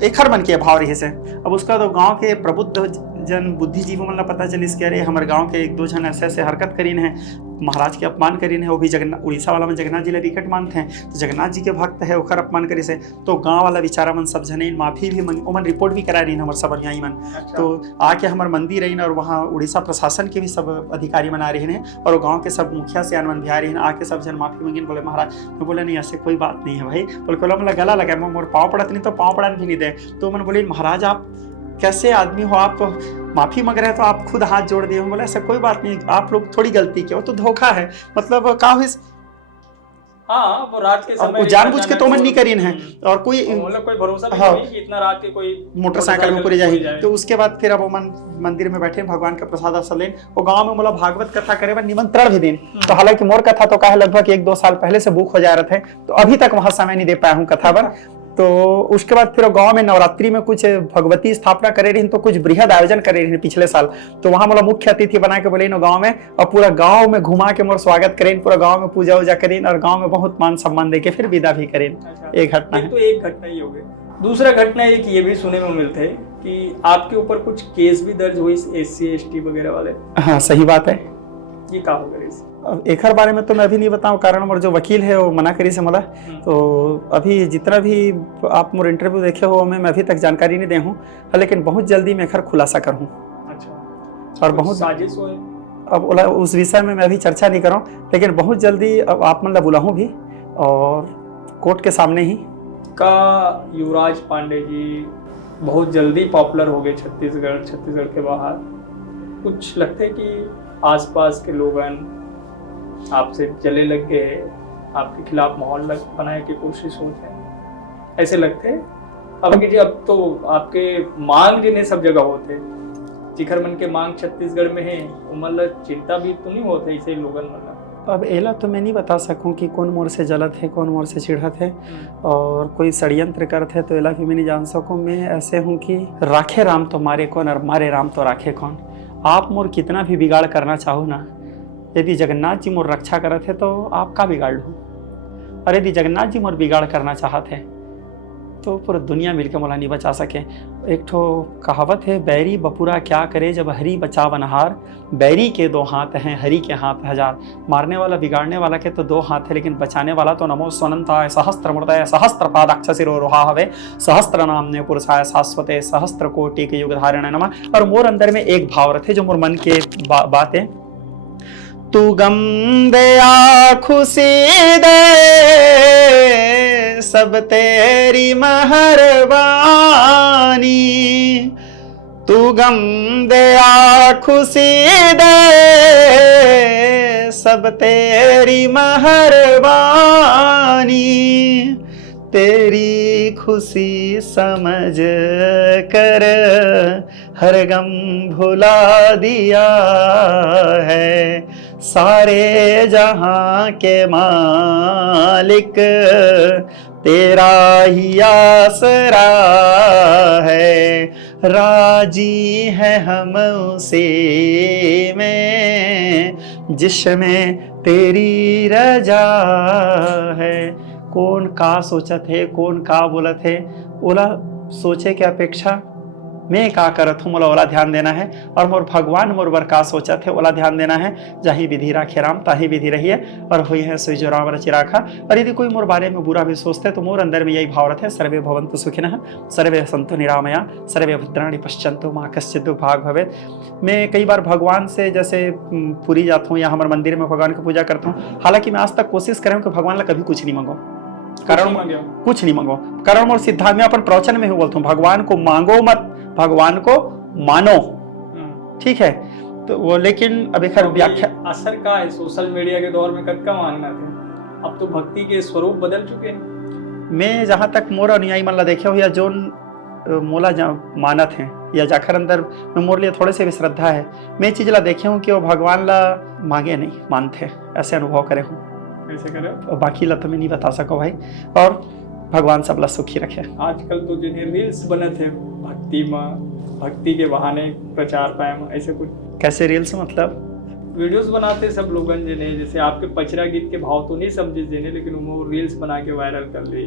एक हर मन के भाव रही से। अब उसका तो गांव के प्रबुद्ध जन बुद्धिजीवी मतलब पता चली इसके, अरे हमारे गांव के एक दो जन ऐसे ऐसे हरकत करीन है, महाराज के अपमान करीन है, वो भी जगन्नाथ उड़ीसा वाला में जगन्नाथ जी ले विकट मानते हैं, तो जगन्नाथ जी के भक्त है ओखर अपमान करी से। तो गांव वाला बेचारा मन सब जने माफी भी मन रिपोर्ट भी करा रही हमारे सब अनुयायी मन। तो आके हमारे मंदिर रही और वहाँ उड़ीसा प्रशासन के भी सब अधिकारी मन आ रहे हैं और गाँव के सब मुखिया से मन भी आ रहे हैं, आके सब जन माफी मांगी। बोले महाराज, मैं बोले नहीं ऐसे कोई बात नहीं है भाई, बोले मतलब गला लगा मैं मोर पाँव पड़त नहीं तो पाँव पड़न भी नहीं दे। तो मैंने बोले महाराज आप कैसे आदमी हो, आप माफी मांग रहे हैं तो आप खुद हाथ जोड़ दिए। बोले ऐसा कोई बात नहीं, आप लोग थोड़ी गलती किया, तो धोखा है, मतलब का हुई। हाँ, वो रात के समय जानबूझ के तो मन नहीं करीन है और कोई मतलब कोई भरोसा भी नहीं कि इतना रात के कोई मोटरसाइकिल में पूरी जाए। तो उसके बाद फिर अब वो मंदिर में बैठे भगवान का प्रसाद असल लेन, वो गांव में मतलब भागवत कथा करे पर निमंत्रण भी देन। तो हालांकि मोर कथा तो कहा लगभग 1-2 साल पहले से बुक हो जा रहे थे, तो अभी तक वहां समय नहीं दे पाया हूँ कथा पर। तो उसके बाद फिर गांव में नवरात्रि में कुछ भगवती स्थापना करे रही, तो कुछ बृहद आयोजन करे रही पिछले साल। तो वहां मतलब मुख्य अतिथि बना के बोले गांव में, और पूरा गांव में घुमा के मोर स्वागत करें, पूरा गांव में पूजा उजा करें और गांव में बहुत मान सम्मान दे के फिर विदा भी करें। एक घटना है। तो एक घटना ही हो गई। दूसरा घटना एक ये भी सुने में मिलते है कि आपके ऊपर कुछ केस भी दर्ज हुई SC ST वगैरह वाले। हाँ सही बात है। ये क्या हो गया? एक बारे में तो मैं भी नहीं बताऊं, कारण और जो वकील है वो मना करी से मला। तो अभी जितना भी आप मोर इंटरव्यू देखे हो मैं अभी तक जानकारी नहीं दे हूँ, लेकिन बहुत जल्दी मैं खुलासा करूँ। अच्छा। और बहुत साजिश हो, अब उस विषय में मैं अभी चर्चा नहीं करूँ, लेकिन बहुत जल्दी अब आप मतलब बुलाऊँ भी और कोर्ट के सामने ही। का युवराज पांडे जी बहुत जल्दी पॉपुलर हो गए छत्तीसगढ़ के बाहर। कुछ लगते कि आसपास के लोगन आपसे जले लग गए, आपके खिलाफ माहौल बनाने की कोशिश होते हैं, ऐसे लगते हैं अब कि जी अब तो आपके मांग जिन्हें सब जगह होते, जिखर मन के मांग छत्तीसगढ़ में है, मतलब चिंता भी तो नहीं होते इसे लोगन मतलब। अब एला तो मैं नहीं बता सकूं कि कौन मोर से जलत है, कौन मोर से चिढ़त है और कोई षड्यंत्र करत है, तो एला भी मैं नहीं जान सकूं। मैं ऐसे हूं कि राखे राम तो मारे कौन और मारे राम तो राखे कौन। आप मोर कितना भी बिगाड़ करना चाहो ना, यदि जगन्नाथ जी मोर रक्षा करत है तो आप का बिगाड़ लो, और यदि जगन्नाथ जी मोर बिगाड़ करना चाहते हैं तो पूरा दुनिया मिलकर मोला नहीं बचा सके। एक ठो कहावत है, बैरी बपुरा क्या करे जब हरी बचावनहार, बैरी के 2 हाथ हैं हरी के हाथ 1000। मारने वाला बिगाड़ने वाला के तो 2 हाथ है, लेकिन बचाने वाला तो नमो स्वनंताय सहस्त्र मूर्तये सहस्त्र पादाक्ष शिरोरुहा हवे सहस्त्र नामने पुरुषाय शाश्वते सहस्त्र कोटि के युग धारण नमः। और मोर अंदर में एक भाव रथे जो मोर मन के बात है, तू गम दया खुशी दे सब तेरी मेहरबानी, तू गम दया खुशी दे सब तेरी मेहरबानी, तेरी खुशी समझ कर हर गम भुला दिया है, सारे जहां के मालिक तेरा ही आसरा है, राजी है हम उसी में जिसमें तेरी रजा है। कौन का सोचत है, कौन का बोलत है, ओला सोचे के अपेक्षा मैं का करत हूँ मोला ओला ध्यान देना है, और मोर भगवान मोर बर का सोचत है ओला ध्यान देना है। जही विधि राखे राम ताही विधि रहिए, और हुई है सोई जो राम रचि राखा। और यदि कोई मोर बारे में बुरा भी सोचते तो मोर अंदर में यही भाव रहते, सर्वे भवन्तु सुखिनः सर्वे सन्तु निरामया सर्वे भद्राणि पश्यन्तु मा कश्चित् दुःख भाग भवेत्। मैं कई बार भगवान से जैसे पूरी जाता हूँ या हमारे मंदिर में भगवान की पूजा करता हूँ, हालांकि मैं आज तक कोशिश कर रहा हूँ कि भगवान ला कभी कुछ नहीं मांगो, कारण कुछ नहीं मांगो, कारण मोर सिद्धांत में अपन प्रवचन में ही बोलता हूँ, भगवान को मांगो मत, भगवान को मानो। ठीक है, तो वो लेकिन अब एक व्याख्या असर का है सोशल मीडिया के दौर में कब का मानना था, अब तो भक्ति के स्वरूप बदल चुके हैं। मैं जहां तक मोर अनुयायी मन ला देखे हो या जोन मोला मानत हैं या जाकर अंदर में मोर लिए थोड़े से भी श्रद्धा है, मैं चीज ला देखे हूँ कि वो भगवान ला मांगे नहीं मानते, ऐसे अनुभव करे हूँ। कैसे करे? बाकी ला तो मैं नहीं बता सको भाई, और भगवान सबला सुखी रखे। आजकल तो जिन्हें रील्स बने थे भक्ति के बहाने प्रचार पाए ऐसे कुछ। कैसे रील्स मतलब? वीडियोस बनाते सब लोगन जिन्हें, जैसे आपके पचरा गीत के भाव तो नहीं समझे जिन्हें, लेकिन वो रील्स बना के वायरल कर ले,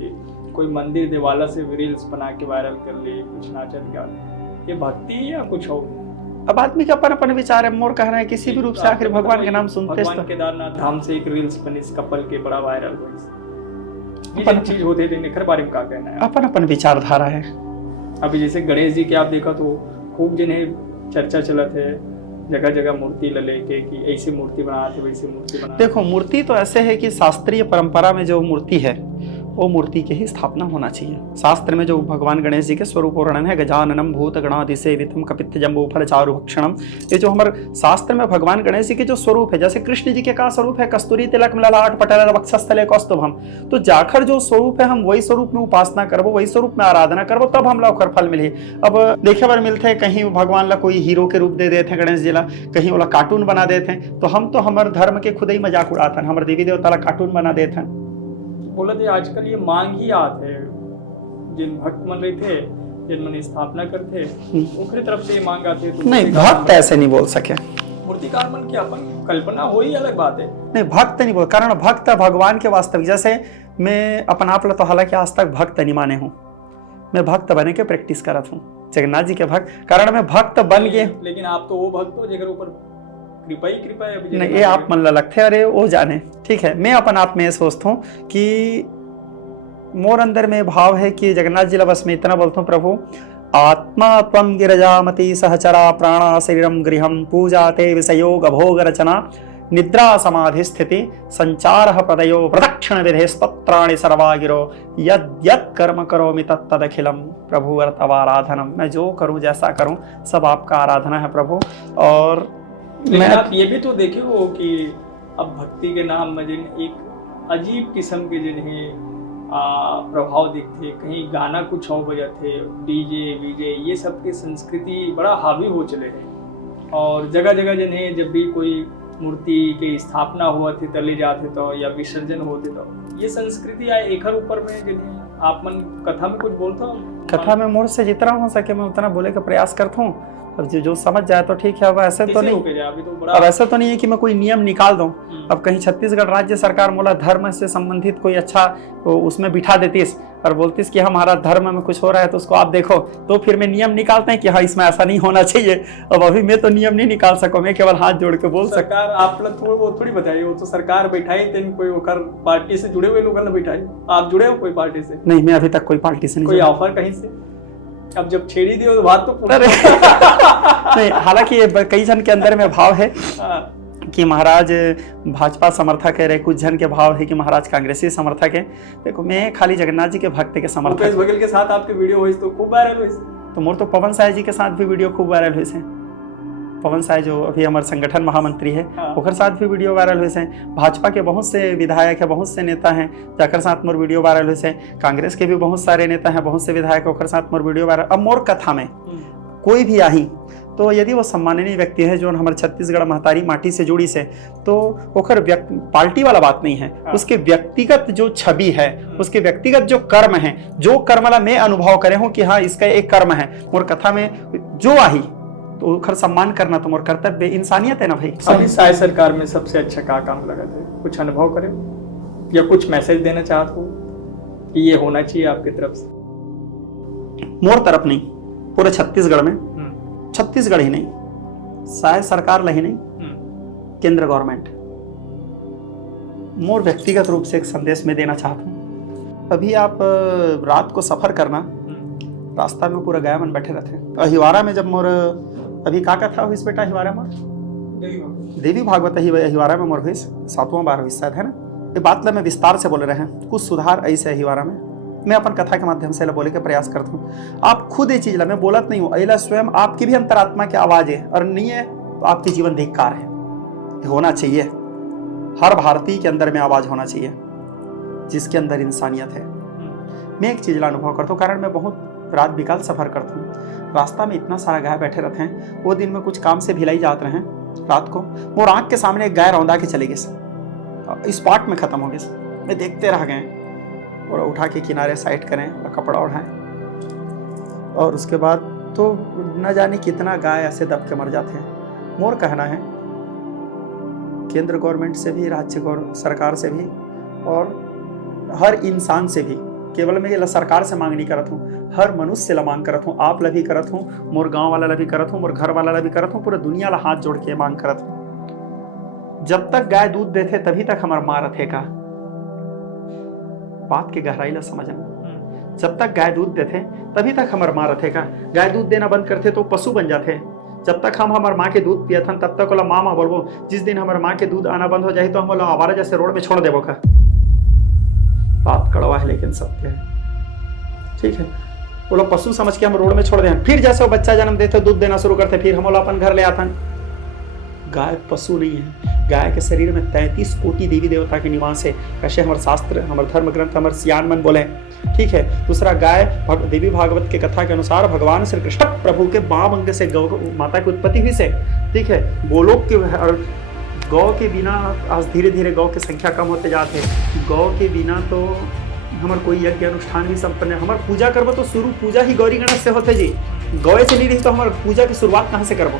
कोई मंदिर देवाला से रील्स बना के वायरल कर ले, कुछ नाचन का, ये भक्ति या कुछ हो? अब आदमी का अपन अपन विचार है। मोर कह रहे हैं किसी भी रूप से आखिर भगवान के नाम सुनते भगवान केदारनाथ धाम से एक रील्स बनी इस कपल के, बड़ा वायरल हुई। अपन चीज होते थे निखर बारे में क्या कहना है? अपन अपन विचारधारा है। अभी जैसे गणेश जी के आप देखा तो खूब जिन्हें चर्चा चलत है, जगह जगह मूर्ति लेके कि ऐसी मूर्ति बनाते वैसी मूर्ति बना। देखो मूर्ति तो ऐसे है कि शास्त्रीय परंपरा में जो मूर्ति है वो मूर्ति की ही स्थापना होना चाहिए। शास्त्र में जो भगवान गणेश जी के स्वरूप वर्णन है, गजाननम भूत गणाधिसेवितम कपित्थ जम्बू फल चारु भक्षणम, ये जो हमारे शास्त्र में भगवान गणेश जी के जो स्वरूप है, जैसे कृष्ण जी के का स्वरूप है, कस्तूरी तिलक ललाट पटल वक्षस्थले कौस्तुभम, तो जाकर जो स्वरूप है हम वही स्वरूप में उपासना करबो, वही स्वरूप में आराधना करबो, तब हम लोग फल मिली। अब देखे बार मिलते हैं कहीं भगवान ला कोई हीरो के रूप दे देते हैं गणेश जी ला, कहीं वाला कार्टून बना देते हैं, तो हम तो हमारे धर्म के खुद ही मजाक उड़ाते हैं, हमारे देवी देवता ला कार्टून बना देते हैं। बोला थे आजकल ये मांग ही आते है, जिन भक्त मन रहे थे, जिन मन स्थापना करते उनकी तरफ से ये मांग आते तो नहीं, भक्त ऐसे नहीं बोल सके। मूर्तिकार मन की अपन कल्पना हो ही अलग बात है। नहीं, भक्त नहीं बोल, कारण भक्त भगवान के वास्तविक, जैसे मैं अपन आप तो हालांकि आज तक भक्त नहीं माने हूँ, मैं भक्त बने के प्रैक्टिस करत हूँ जगन्नाथ जी के भक्त, कारण मैं भक्त बन गए। लेकिन आप तो वो भक्त हो जेकर ऊपर कृपा ही कृपा है। नहीं, ये आप मन ला लगते, अरे वो जाने, ठीक है। मैं अपन आप में सोचता हूँ कि मोर अंदर में भाव है कि जगन्नाथ जी ला बस मैं इतना बोलता हूँ, प्रभु आत्मा त्वं गिरजामति सहचरा प्राणा शरीरम गृहम पूजा ते विषयोग भोग रचना निद्रा समाधि स्थिति संचार प्रदयो प्रदक्षिण विधे स्तोत्राणि सर्वा गिरो यद यद कर्म करोमि तत्तदखिलम प्रभु तव आराधनम। मैं जो करूं जैसा करूं सब आपका आराधना है प्रभु। और लेकिन आप ये भी तो देखे हो कि अब भक्ति के नाम में जिन एक अजीब किस्म के जिन्हें प्रभाव दिखते, कहीं गाना कुछ और बजा थे, डीजे वीजे ये सब की संस्कृति बड़ा हावी हो चले हैं, और जगह जगह जिन्हें जब भी कोई मूर्ति की स्थापना हुआ थे तले जाते तो या विसर्जन होते तो ये संस्कृति आए एक ऊपर में जिन्हें आप मन कथा में कुछ बोलता हूँ। कथा में मोर से जितना हो सके मैं उतना बोले का प्रयास करता हूँ, अब जो समझ जाए तो ठीक है। अब ऐसे तो नहीं, अब ऐसा तो नहीं है कि मैं कोई नियम निकाल दूं। अब कहीं छत्तीसगढ़ राज्य सरकार मोला धर्म से संबंधित कोई अच्छा उसमें बिठा देतीस और बोलतीस कि हमारा धर्म में कुछ हो रहा है तो उसको आप देखो, तो फिर मैं नियम निकालते हैं कि हाँ इसमें ऐसा नहीं होना चाहिए। अब अभी मैं तो नियम नहीं निकाल सको, मैं केवल हाथ जोड़ के बोल सकता। सरकार आप लोग थोड़ी बताइए, वो तो सरकार बैठाई तेन कोई ओकर पार्टी से जुड़े हुए लोगों ने बैठाई। आप जुड़े हो कोई पार्टी से? नहीं, मैं अभी तक कोई पार्टी से नहीं। कोई ऑफर कहीं से? अब जब छेड़ी दियो तो बात तो नहीं, हालांकि कई जन के अंदर में भाव है कि महाराज भाजपा समर्थक है, रहे कुछ जन के भाव है कि महाराज कांग्रेसी समर्थक है। देखो मैं खाली जगन्नाथ जी के भक्त के समर्थक। भूपेश बघेल के साथ आपके वीडियो हुई तो खूब वायरल हुई। तो मोर तो पवन साय जी के साथ भी वीडियो खूब वायरल हुई से। पवन साय जो अभी हमारे संगठन महामंत्री है, ओकर साथ भी वीडियो वायरल हुई से। भाजपा के बहुत से विधायक है, बहुत से नेता हैं जकर साथ मोर वीडियो वायरल हुई से। कांग्रेस के भी बहुत सारे नेता हैं, बहुत से विधायक ओकर साथ मोर वीडियो वायरल। अब मोर कथा में कोई भी आई तो यदि वो सम्माननीय व्यक्ति है जो हमारे छत्तीसगढ़ महतारी माटी से जुड़ी से, तो ओकर पार्टी वाला बात नहीं है, उसके व्यक्तिगत जो छवि है, उसके व्यक्तिगत जो कर्म है, जो कर्म वाला मैं अनुभव करे हूँ कि हाँ इसका एक कर्म है, मोर कथा में जो आई तो ओकर सम्मान करना तो मोर कर्तव्य, इंसानियत है ना भाई। अभी साय सरकार में सबसे अच्छा क्या काम लगा था? कुछ अनुभव करे या कुछ मैसेज देना चाहते हो कि ये होना चाहिए आपकी तरफ से? मोर तरफ नहीं, पूरे छत्तीसगढ़ में, छत्तीसगढ़ ही नहीं, साय सरकार ला ही नहीं, केंद्र गवर्नमेंट, मोर व्यक्तिगत रूप से एक संदेश में देना चाहता हूँ। अभी आप रात को सफर करना, रास्ता में पूरा गाय मन बैठे रहते। अहिवारा में जब मोर अभी का था हुई बेटा, अहिवारा में देवी भागवत अहिवारा में मोर हुई 7वां बार हुई शायद, है ना। ये बात ला मैं विस्तार से बोल रहे हैं, कुछ सुधार ऐसे अहिवारा में मैं अपन कथा के माध्यम से बोले के प्रयास करता हूँ। आप खुद ये चीज ला, मैं बोलत नहीं हूँ, अला स्वयं आपकी भी अंतरात्मा की आवाज है, और नहीं है तो आपकी जीवन धिक्कार है। होना चाहिए, हर भारतीय के अंदर में आवाज होना चाहिए जिसके अंदर इंसानियत है। मैं एक चीज ला अनुभव करता हूँ, कारण मैं बहुत रात बिकाल सफर करता हूँ। रास्ता में इतना सारा गाय बैठे रहते हैं। वो दिन में कुछ काम से भिलाई जाते रहे रात को, वो आँख के सामने एक गाय रौंदा के चले गए, स्पॉट में खत्म हो गए। मैं देखते रह गए और उठा के किनारे साइड करें और कपड़ा उठाएं, और उसके बाद तो न जाने कितना गाय ऐसे दब के मर जाते हैं। मोर कहना है केंद्र गवर्नमेंट से भी, राज्य सरकार से भी, और हर इंसान से भी, केवल मैं ये सरकार से मांग नहीं करत हूँ, हर मनुष्य से ला मांग करत हूँ, आप ला भी करत हूँ, मोर गांव वाला ला भी करत हूँ, मोर घर वाला ला भी करत हूँ, पूरे दुनिया ला हाथ जोड़ के मांग करत हूँ। जब तक गाय दूध देते तभी तक हमार मारत है का, बात की गहराई ला समझना। जब तक गाय दूध देते तभी तक हमार मारत है का। गाय दूध देना बंद करते तो पशु बन जाते। जब तक हम हमार माँ के दूध पियथन तब तक ओला माँ बोलबो। जिस दिन हमार माँ के दूध आना बंद हो जाए तो हम आवारा जैसे रोड में छोड़ देबो का। बात कड़वा है लेकिन सत्य है, ठीक है। वो लोग पशु समझ के हम रोड में छोड़ दें, फिर जैसे वो बच्चा जन्म देते दूध देना शुरू करते, फिर हम लोग अपन घर ले आते। गाय पशु नहीं है, गाय के शरीर में 33 कोटि देवी देवता के निवास है, कैसे हमारे शास्त्र, हमारे धर्म ग्रंथ, हमारे सियान मन बोले, ठीक है। दूसरा, गाय देवी भागवत के कथा के अनुसार भगवान श्री कृष्ण प्रभु के बाम अंग से गौ माता की उत्पत्ति हुई से, ठीक है। गोलोक के और गौ के बिना आज धीरे धीरे गौ की संख्या कम होते जाते। गौ के बिना तो हमारे कोई यज्ञ अनुष्ठान भी संपन्न है। हमारे पूजा करबो तो शुरू पूजा ही गौरी गणेश से होते जी। गौ से नहीं रही तो हमारे पूजा की शुरुआत कहाँ से करबो?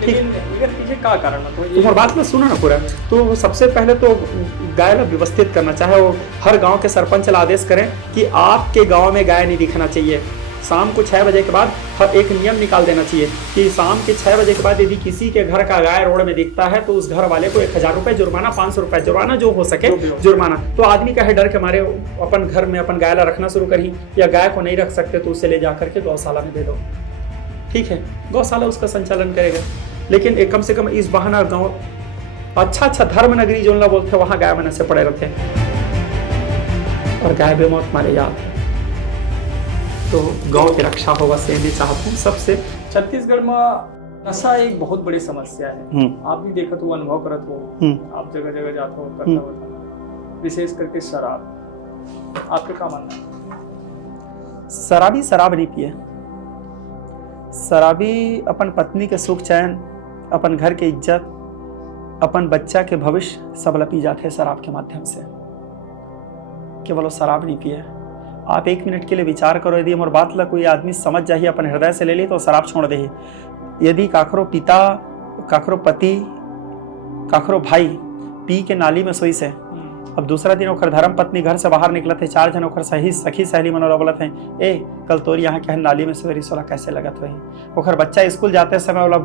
पीछे का कारण तो बात में सुनो ना पूरा। तो सबसे पहले तो गाय ला व्यवस्थित करना, चाहे वो हर गांव के सरपंच ला आदेश करें कि आपके गांव में गाय नहीं दिखना चाहिए। शाम को 6 बजे के बाद हर एक नियम निकाल देना चाहिए कि शाम के 6 बजे के बाद यदि किसी के घर का गाय रोड में दिखता है तो उस घर वाले को 1000 रुपए जुर्माना, 500 रुपए जुर्माना, जो हो सके जुर्माना। तो आदमी का है डर के मारे अपन घर में अपन गाय ला रखना शुरू करी, या गाय को नहीं रख सकते तो उसे ले जा करके गौशाला में दे दो, ठीक है। गौशाला उसका संचालन करेगा। लेकिन एक कम से कम इस बहाना गाँव अच्छा धर्म नगरी जो बोलते वहां गाय मन से पड़े रहते और गाय बेमौत मारे जाते। तो गौ की रक्षा होगा से भी चाहता हूँ सबसे। छत्तीसगढ़ में नशा एक बहुत बड़ी समस्या है। आप भी देखत हो, अनुभव करत हो, आप जगह जगह जाते हो, करता हो, विशेष करके शराब। आपके क्या मानना है? शराबी शराब नहीं पिए। शराबी अपन पत्नी के सुख चैन, अपन घर के इज्जत, अपन बच्चा के भविष्य सब ला पी जाते हैं शराब के माध्यम से। केवल वो शराब नहीं पिए। आप 1 मिनट के लिए विचार करो, यदि हमारे बात ला कोई आदमी समझ जाए, अपन हृदय से ले ली तो शराब छोड़ दे। यदि काकरो पिता, काकरो पति, काकरो भाई पी के नाली में सोई से, अब दूसरा दिन ओखर धर्म पत्नी घर से बाहर निकलते, 4 जन ओखर सही सखी सहेली मनोरा बोलत है, ए कल तोरी यहाँ के नाली में सोरी सोला कैसे लगत हुई। ओखर बच्चा स्कूल जाते समय बोला,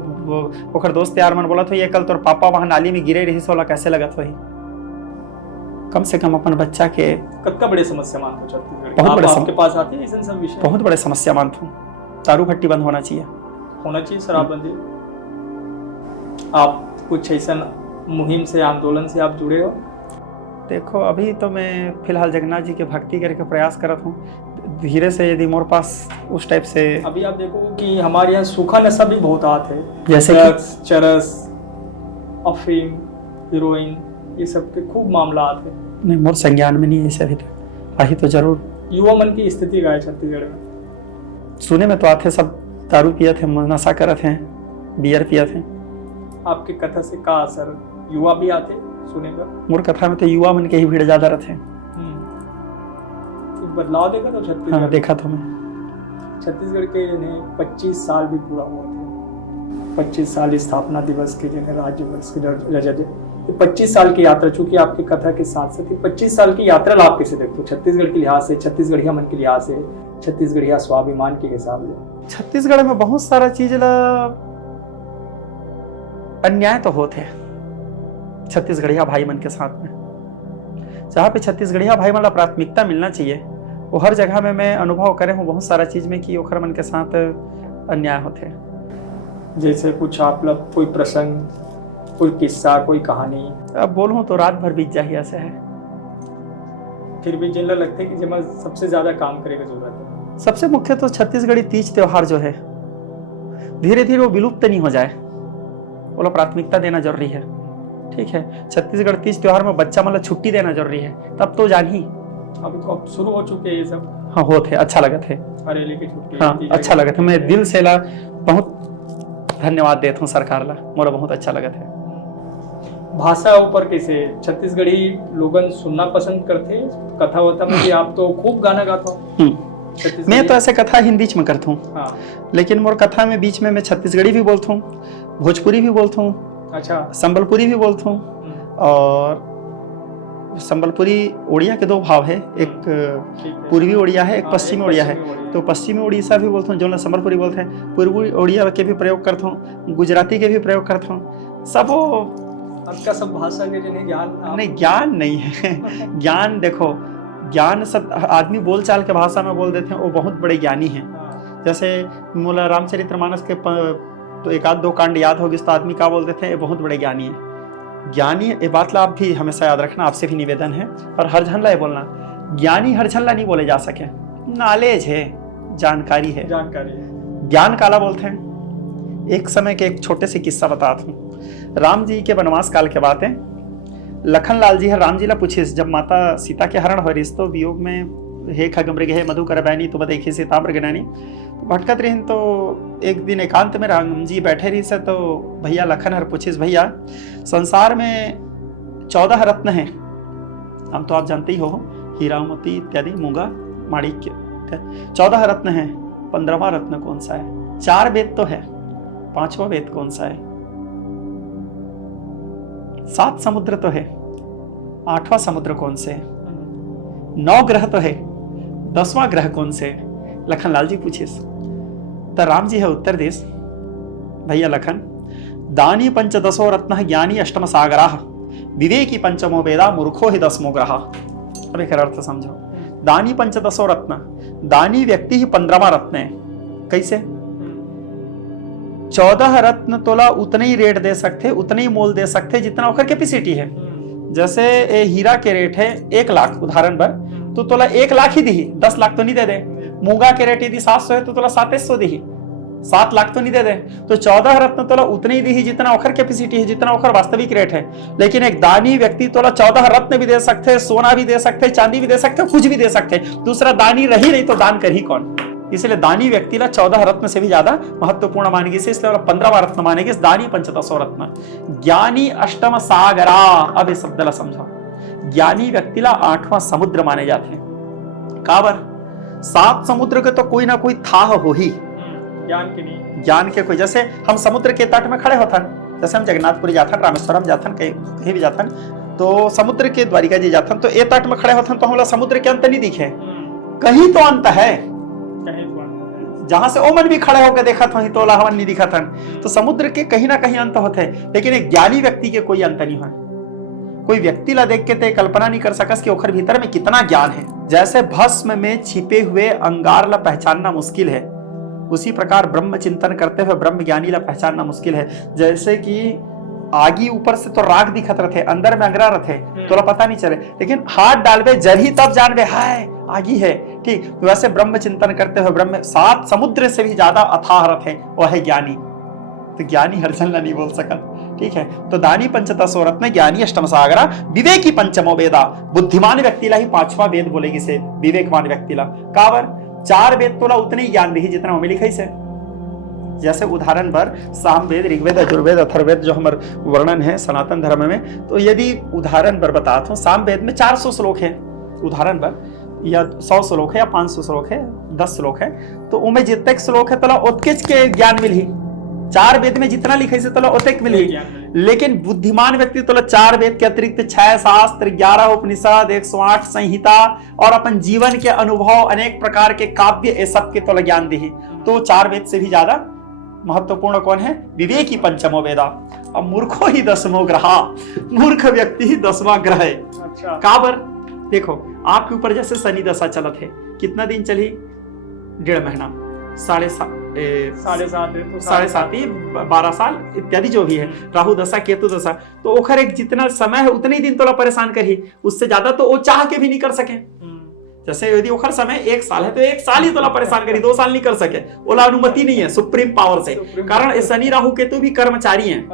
ओखर दोस्त यार मन बोलत हो, ये कल तोर पापा वहाँ नाली में गिरे रही सोला कैसे लगत हुई। कम से कम अपन बच्चा के कितना बड़े समस्या मानते छत्तीसगढ़? बहुत बड़े आपके पास आते हैं सब विषय? बहुत बड़े समस्या मानता हूँ। दारू भट्टी बंद होना चाहिए, शराब बंदी। आप कुछ ऐसा मुहिम से, आंदोलन से आप जुड़े हो? देखो अभी तो मैं फिलहाल जगन्नाथ जी के भक्ति करके प्रयास करत हूँ। धीरे से यदि मोर पास उस टाइप से, अभी आप देखो कि हमारे यहाँ सूखा नशा भी बहुत आते हैं, जैसे चरस, अफीम, हीरोइन, ये सब के खूब मामला आते हैं। नहीं, मोर संज्ञान में नहीं है इसे अभी तक। आही तो जरूर। युवा मन की स्थिति क्या है छत्तीसगढ़ में? सुने में तो आते सब दारू पिए थे, नशा करत हैं, बियर पिए थे। आपके कथा से का असर? युवा भी आते सुने का? मोर कथा में तो युवा मन के ही भीड़ ज्यादा रहते हैं। बदलाव देखा तो छत्तीसगढ़? हाँ, देखा तो मैं। छत्तीसगढ़ के 25 साल भी पूरा हुआ थे। 25 साल स्थापना दिवस के राज्य वर्ष के रजत। 25 साल की यात्रा, चूंकि आपकी कथा के साथ साथ 25 साल की यात्रा आप कैसे देखते हो छत्तीसगढ़ के लिहाज से, छत्तीसगढ़िया मन के लिहाज से, छत्तीसगढ़िया स्वाभिमान के हिसाब से? छत्तीसगढ़ में बहुत सारा चीज ला अन्याय तो होते हैं छत्तीसगढ़िया भाई मन के साथ में। जहाँ पे छत्तीसगढ़िया भाई मन ला प्राथमिकता मिलना चाहिए, वो हर जगह में मैं अनुभव करे हूँ बहुत सारा चीज में कि ओखर मन के साथ अन्याय होते हैं। जैसे कुछ आप लोग कोई प्रसंग, कोई किस्सा, कोई कहानी? अब बोलूं तो रात भर बीत जाए ऐसा है। फिर भी जिन लगता है कि जिसमें सबसे ज्यादा काम करे की जरूरत है। सबसे मुख्य तो छत्तीसगढ़ी तीज त्योहार जो है धीरे धीरे वो विलुप्त नहीं हो जाए, वो प्राथमिकता देना जरूरी है, ठीक है। छत्तीसगढ़ तीज त्योहार में बच्चा मतलब छुट्टी देना जरूरी है, तब तो जान ही अभी तो अब शुरू हो चुके हैं ये सब। हाँ हो थे, अच्छा लगा थे। हरेली की छुट्टी हाँ दी अच्छा जाएगी। लगा था, मैं दिल से ला बहुत धन्यवाद देता हूँ सरकार ला, मोरा बहुत अच्छा लगा था। भाषा ऊपर कैसे छत्तीसगढ़ी लोगन सुनना पसंद करते, कथा वथा में भी आप तो खूब गाना गाता हो। मैं तो ऐसे कथा हिंदी में करता हूँ, हाँ लेकिन मोर कथा में बीच में मैं छत्तीसगढ़ी भी बोलता हूँ, भोजपुरी भी बोलता हूँ, अच्छा संबलपुरी भी बोलता हूँ। और संबलपुरी उड़िया के दो भाव है, एक ठीक है। पूर्वी उड़िया है, एक हाँ, पश्चिमी एक उड़िया है। पश्चिमी उड़िया। तो पश्चिमी उड़ीसा भी बोलता हूँ, जो ना संबलपुरी बोलते हैं, पूर्वी उड़िया के भी प्रयोग करता हूँ, गुजराती के भी प्रयोग करता हूँ। सब वो आपका सब भाषा के जिन्हें ज्ञान नहीं, ज्ञान नहीं है। ज्ञान देखो, ज्ञान सब आदमी बोलचाल के भाषा में बोल देते हैं, वो बहुत बड़े ज्ञानी हैं। हाँ, जैसे मोला रामचरितमानस के तो एक आध दो कांड याद होगी तो आदमी क्या बोलते थे, ये बहुत बड़े ज्ञानी है। ज्ञानी ये बात ला आप भी हमेशा याद रखना, आपसे भी निवेदन है, और हर झन ला ये बोलना, ज्ञानी हर झन ला नहीं बोले जा सके। नॉलेज है, जानकारी है, जानकारी है। ज्ञान काला बोलते हैं। एक समय के एक छोटे से किस्सा बताता हूँ। राम जी के वनवास काल के बात है। लखन लाल जी है राम जी ला पूछिस, जब माता सीता के हरण हो रही तो वियोग में हे खगमृग हे मधुकर बैनी तुम देखी सीताम्र गननी, तो भटकत रही। तो एक दिन एकांत में राम जी बैठे रही से, तो भैया लखन हर पूछिस, भैया संसार में 14 रत्न हैं, हम तो आप जानते ही हो, हीरा मोती इत्यादि, मूंगा माणिक्य, 14 रत्न हैं, 15वां रत्न कौन सा है? 4 वेद तो है, 5वां वेद कौन सा है? 7 समुद्र तो है, 8वां समुद्र कौन से है? 9 ग्रह तो है, 10वां ग्रह कौन से है? लखनलाल जी पूछिस। तो राम जी है उत्तर देश, भैया लखन, दानी पंचदशो रत्न ज्ञानी अष्टम सागरा, विवेकी पंचमो वेदा मूर्खो ही 10मो ग्रह। अब एक अर्थ समझो, दानी पंचदशो रत्न, दानी व्यक्ति ही 15वां रत्न है। कैसे? 14 रत्न तोला उतने ही रेट दे सकते, उतने ही मोल दे सकते जितना ओकर कैपेसिटी है। जैसे हीरा के रेट है 1 लाख उदाहरण पर, तो तोला 1 लाख ही दी, 10 लाख तो नहीं दे दे। मूंगा के रेट यदि 700 है तो तोला 700 दी, 7 लाख तो नहीं दे दे। तो 14 रत्न तोला उतने ही दी जितना ओखर कैपेसिटी है, जितना ओखर वास्तविक रेट है। लेकिन एक दानी व्यक्ति तोला 14 रत्न भी दे सकते, सोना भी दे सकते, चांदी भी दे सकते, कुछ भी दे सकते, दूसरा दानी रही नहीं तो दान कर ही कौन? इसलिए दानी व्यक्ति ला 14 रत्न से भी ज्यादा महत्वपूर्ण मानेगी, इसलिए 15वां रत्न मानेगी दानी पंचदशो रत्न। ज्ञानी अष्टम सागरा, अब इस शब्द ला समझो, ज्ञानी व्यक्ति ला 8वां समुद्र माने जाते हैं। काबर? 7 समुद्र के तो कोई ना कोई था हो ही, ज्ञान के नहीं, ज्ञान के कोई। जैसे हम समुद्र के तट में खड़े होथन, जैसे हम जगन्नाथपुरी जाथन, रामेश्वरम जाथन, कहीं भी जाथन, तो समुद्र के द्वारिका जी जाथन, तो ए तट में खड़े होथन तो हमला समुद्र के अंत नहीं दिखे, कहीं तो अंत है, जहां से ओमन भी खड़े होकर देखा था तो हमन नहीं दिखा था। तो समुद्र के कहीं ना कहीं अंत होते हैं, लेकिन एक ज्ञानी व्यक्ति के कोई अंत नहीं है। कोई व्यक्ति ला देख के ते कल्पना नहीं कर सकस कि ओखर भीतर में कितना ज्ञान है। जैसे भस्म में छिपे हुए अंगार ला पहचानना मुश्किल है, उसी प्रकार ब्रह्म चिंतन करते हुए ब्रह्म ज्ञानी ला पहचानना मुश्किल है। जैसे कि आगी ऊपर से तो राग दिखत रहे, अंदर में अंगरा रहे, तो पता नहीं चले, लेकिन हाथ डालवे जल ही तब जानवे हाय आगी है। ठीक, तो वैसे ब्रह्म चिंतन करते हुए ब्रह्म 7 समुद्र से भी ज्यादा अथाह रथ है, वह है ज्ञानी। तो ज्ञानी हर जन नहीं बोल सकत। ठीक है, तो दानी पंचदशो रत्न, ज्ञानी अष्टम सागरा, विवेकी पंचमो वेदा, बुद्धिमान व्यक्ति ला ही 5वां वेद बोलेगी से, विवेकवान व्यक्ति ला। कावर? 4 वेद तो ला उतने ही ज्ञान दी जितना हमें लिखाई से। जैसे उदाहरण पर सामवेद, ऋग्वेद, यजुर्वेद, अथर्ववेद जो हमारे वर्णन है सनातन धर्म में, तो यदि उदाहरण पर बताता हूँ, सामवेद में 400 श्लोक है उदाहरण पर, या 100 श्लोक है, या 500 श्लोक है, 10 श्लोक है, तो उनमें जितने श्लोक है तला ओतकेच के ज्ञान मिल ही। 4 वेद में जितना लिखे से तला ओतेक मिल ही। लेकिन बुद्धिमान व्यक्ति तला 4 वेद के अतिरिक्त 6 शास्त्र, 11 उपनिषद, 108 संहिता और अपन जीवन के अनुभव, अनेक प्रकार के काव्य, ये सब के तला ज्ञान दी। तो 4 वेद से भी ज्यादा महत्वपूर्ण कौन है? विवेकी पंचमो वेदा। अब मूर्खो ही 10मो ग्रह, मूर्ख व्यक्ति ही 10वां ग्रह है। अच्छा। काबर? देखो आपके ऊपर जैसे शनि दशा चलत है, कितना दिन चली? 1.5 महीना, 7.5 ही 12 साल इत्यादि जो भी है, राहु दशा, केतु दशा, तो ओखर एक जितना समय है उतने ही दिन तोला परेशान करी, उससे ज्यादा तो वो चाह के भी नहीं कर सके। जैसे यदि ओखर समय 1 साल है तो 1 साल ही तोला परेशान करी, 2 साल नहीं कर सके, ओला अनुमति नहीं है सुप्रीम पावर से। कारण शनि राहु केतु भी कर्मचारी हैं,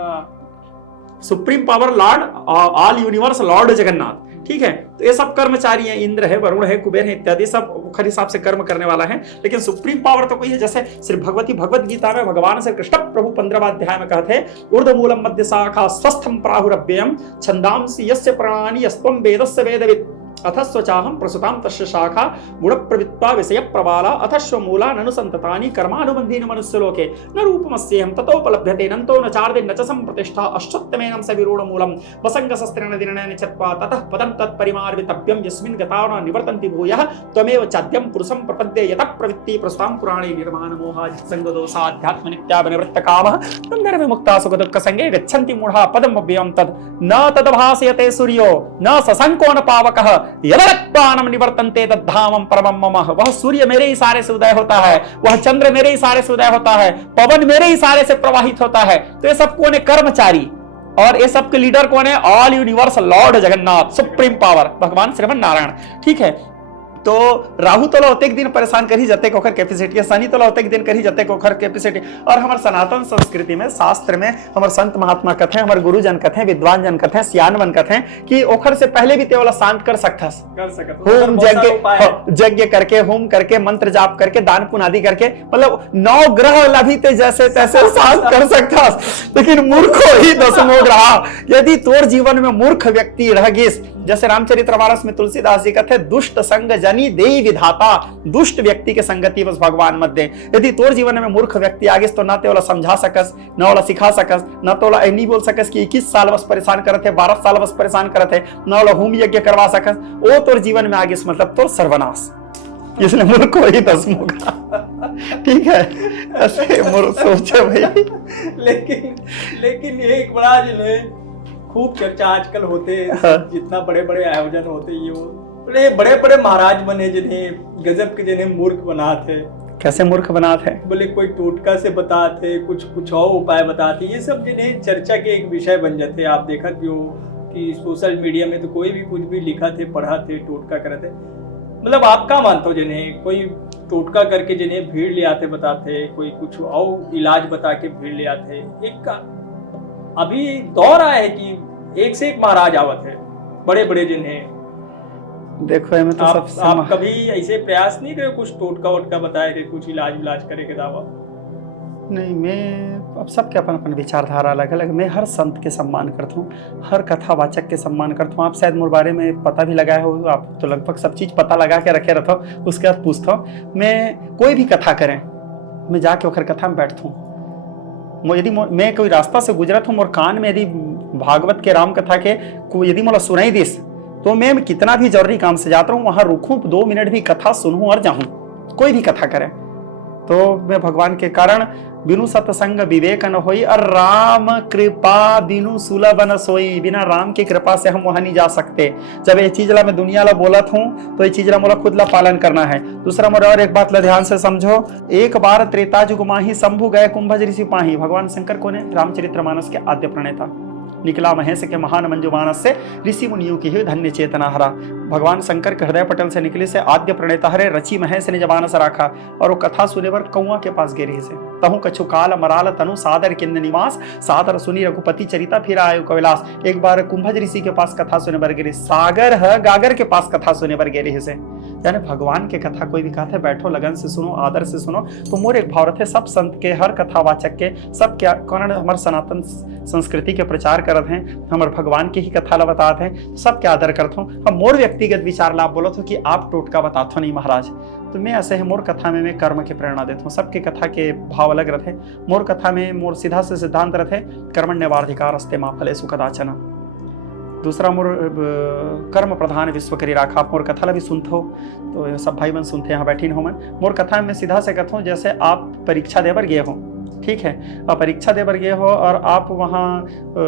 supreme power Lord, all universe Lord Jagannath. ठीक है, तो ये सब कर्मचारी हैं, इंद्र है, वरुण है, कुबेर है इत्यादि, सब खर हिसाब से कर्म करने वाला है। लेकिन सुप्रीम पावर तो कोई है, जैसे श्री भगवत गीता में भगवान श्री कृष्ण प्रभु 15वां अध्याय में कहते ऊर्ध्वमूलम मध्य शाखा स्वस्थम प्राहुरव्ययम छंदांसि यस्य प्राणानि यस्त्वं वेदस्य वेदवित् अथस्वचाहम प्रसुताम तस्य शाखा गुण प्रवृत्ता विषय प्रबाला अथस्व मूला ननुसंततानि कर्मानुबंधीन मनुष्य लोके न रूपमस्येहं ततोपलभ्यते नंतो न चार्दे न च संप्रतिष्ठा अश्वत्थमेनं सविरूढ़ मूलम वसंग शस्त्रेण दिनेन चत्वा ततः पदं तत्परिमार्वितव्यं यस्मिन् गता न निवर्तन्ति भूयः त्वमेव चाद्यं पुरुषं प्रपद्ये यतः प्रवृत्ति प्रसुतां पुराणे निर्माण मोहा संगदोषाध्यात्म नित्यावनिवृत्त कामः तन्धर विमुक्ता सुख दुःख संगे गच्छन्ति मूढ़ा पदम अव्ययं तद न तद्भासयते सूर्यो न शशंको न पावकः यदरक्तानम निवर्तन्ते तद्धामं परमं मम। वह सूर्य मेरे इशारे से उदय होता है, वह चंद्र मेरे इशारे से उदय होता है, पवन मेरे इशारे से प्रवाहित होता है। तो ये सब कौन है? कर्मचारी। और ये सब के लीडर कौन है? All universe Lord Jagannath, supreme power भगवान श्रीमन नारायण। ठीक है, तो राहु तो होते एक दिन परेशान कर ही जाते कोखर कैपेसिटी, शनि तो होते एक दिन कर ही जाते कोखर कैपेसिटी। और हमारे सनातन संस्कृति में, शास्त्र में हमारे संत महात्मा कथे, हमारे गुरुजन कथे, विद्वान जन कथे, सियानवन कथे कि ओखर से पहले भी तेवला शांत कर सकथस, होम यज्ञ करके, होम करके, मंत्र जाप करके, दान पुण्य आदि करके, मतलब 9 ग्रह लभी ते जैसे तैसे शांत कर सकथस। लेकिन मूर्खो ही 10वां ग्रह। यदि तोर जीवन में मूर्ख व्यक्ति रह गिस, जैसे रामचरितमानस में तुलसीदास जी कहते दुष्ट संग जनी देई विधाता, दुष्ट व्यक्ति के संगति बस भगवान मत दे। यदि तोर जीवन में मूर्ख व्यक्ति आगिस तो ना ते वाला समझा सकस, ना वाला सिखा सकस, ना तो वाला नहीं बोल सकस कि 21 साल बस परेशान करत है, 12 साल बस परेशान करत है, ना वाला होम यज्ञ करवा सकस। वो तोर जीवन में आगिस मतलब तोर सर्वनाश। इसलिए मूर्ख वही 10वां ग्रह। ठीक है, ऐसे मूर्ख सोचे भाई। लेकिन एक बड़ा खूब चर्चा आजकल होते, जितना बड़े बड़े आयोजन होते, ये बड़े बड़े महाराज बने जिन्हें गजब के, जिन्हें मूर्ख बनाते। कैसे मूर्ख बनाते? बोले कोई टोटका से बताते, कुछ और उपाय बताते। ये सब जिन्हें चर्चा के एक विषय बन जाते। आप देखा कि सोशल मीडिया में तो कोई भी कुछ भी लिखा थे, पढ़ा थे, टोटका करते। मतलब आप क्या मानते हो, जिन्हें कोई टोटका करके जिन्हें भीड़ ले आते बताते, कोई कुछ और इलाज बता के भीड़ ले आते। एक अभी दौर आया है कि एक से एक महाराज आवत है, बड़े बड़े जिन्हें। देखो मैं तो आप कभी ऐसे प्रयास नहीं करे कुछ टोटका वोटका बताए थे, कुछ इलाज करे के दावा? नहीं, मैं अब सबके अपन अपन विचारधारा अलग अलग। मैं हर संत के सम्मान करता हूँ, हर कथावाचक के सम्मान करता हूँ। आप शायद मोर बारे में पता भी लगाए हो, आप तो लगभग सब चीज़ पता लगा के रखे रहता हूँ। उसके बाद पूछता हूँ, मैं कोई भी कथा करें, मैं जाके ओखर कथा में बैठता हूँ। यदि मैं कोई रास्ता से गुजरत हूँ, मोर कान में यदि भागवत के राम कथा के यदि मोला सुनाई दिस, तो मैं कितना भी जरूरी काम से जाता हूँ, वहां रुकूं, 2 मिनट भी कथा सुनूं और जाऊं। कोई भी कथा करें तो मैं भगवान के कारण बिनु सत्संग विवेक न होई, और राम कृपा बिनु सुलभ न सोई। बिना राम की कृपा से हम वहां नहीं जा सकते। जब ये चीज ला मैं दुनिया ला बोलत हूँ तो ये चीज ला मोला खुद ला पालन करना है। दूसरा मोरा और एक बात ला ध्यान से समझो, एक बार त्रेता जुग माही शंभु गए कुंभज ऋषि पाही। भगवान शंकर कौन है? रामचरितमानस के आद्य प्रणेता। निकला महेश के महान मंजुमानस से, ऋषि मुनियों की ही धन्य चेतना हरा। भगवान शंकर के हृदय पटल से निकले से आद्य प्रणेता हरे, रची महेश ने जबानस राखा। और वो कथा सुने पर कौआ के पास गिरी से, तहु कछु काल मराल तनु सादर किन्न निवास, सादर सुनी रघुपति चरिता फिर आयु कैलाश। एक बार कुंभज ऋषि के पास कथा सुने पर गिरी, सागर है गागर के पास कथा सुने पर गिरी से। यानी भगवान के कथा कोई भी कहते बैठो लगन से सुनो, आदर से सुनो। तो मोर एक भाव है सब संत के, हर कथावाचक के, सब क्या कारण हमारे सनातन संस्कृति के प्रचार करत हैं, हमारे भगवान की ही कथा ला बताते हैं, सबके आदर करता हूँ। हम मोर व्यक्तिगत विचार ला बोलो तो कि आप टोटका बताते हो नहीं महाराज, तो मैं ऐसे है मोर कथा में मैं कर्म की प्रेरणा देता हूँ। सबके कथा के भाव अलग रहते। मोर कथा में मोर सीधा से सिद्धांत रहते, कर्मण्यवाधिकार अस्ते मा फलेषु कदाचन। दूसरा मोर कर्म प्रधान विश्व करी राखा। आप मोर कथा ला भी सुनते हो, तो सब भाई बहन सुनते हैं, यहाँ बैठी हो। मैं मोर कथा में सीधा से कहता हूँ, जैसे आप परीक्षा देवर गए हो, ठीक है, आप परीक्षा देवर गए हो और आप वहाँ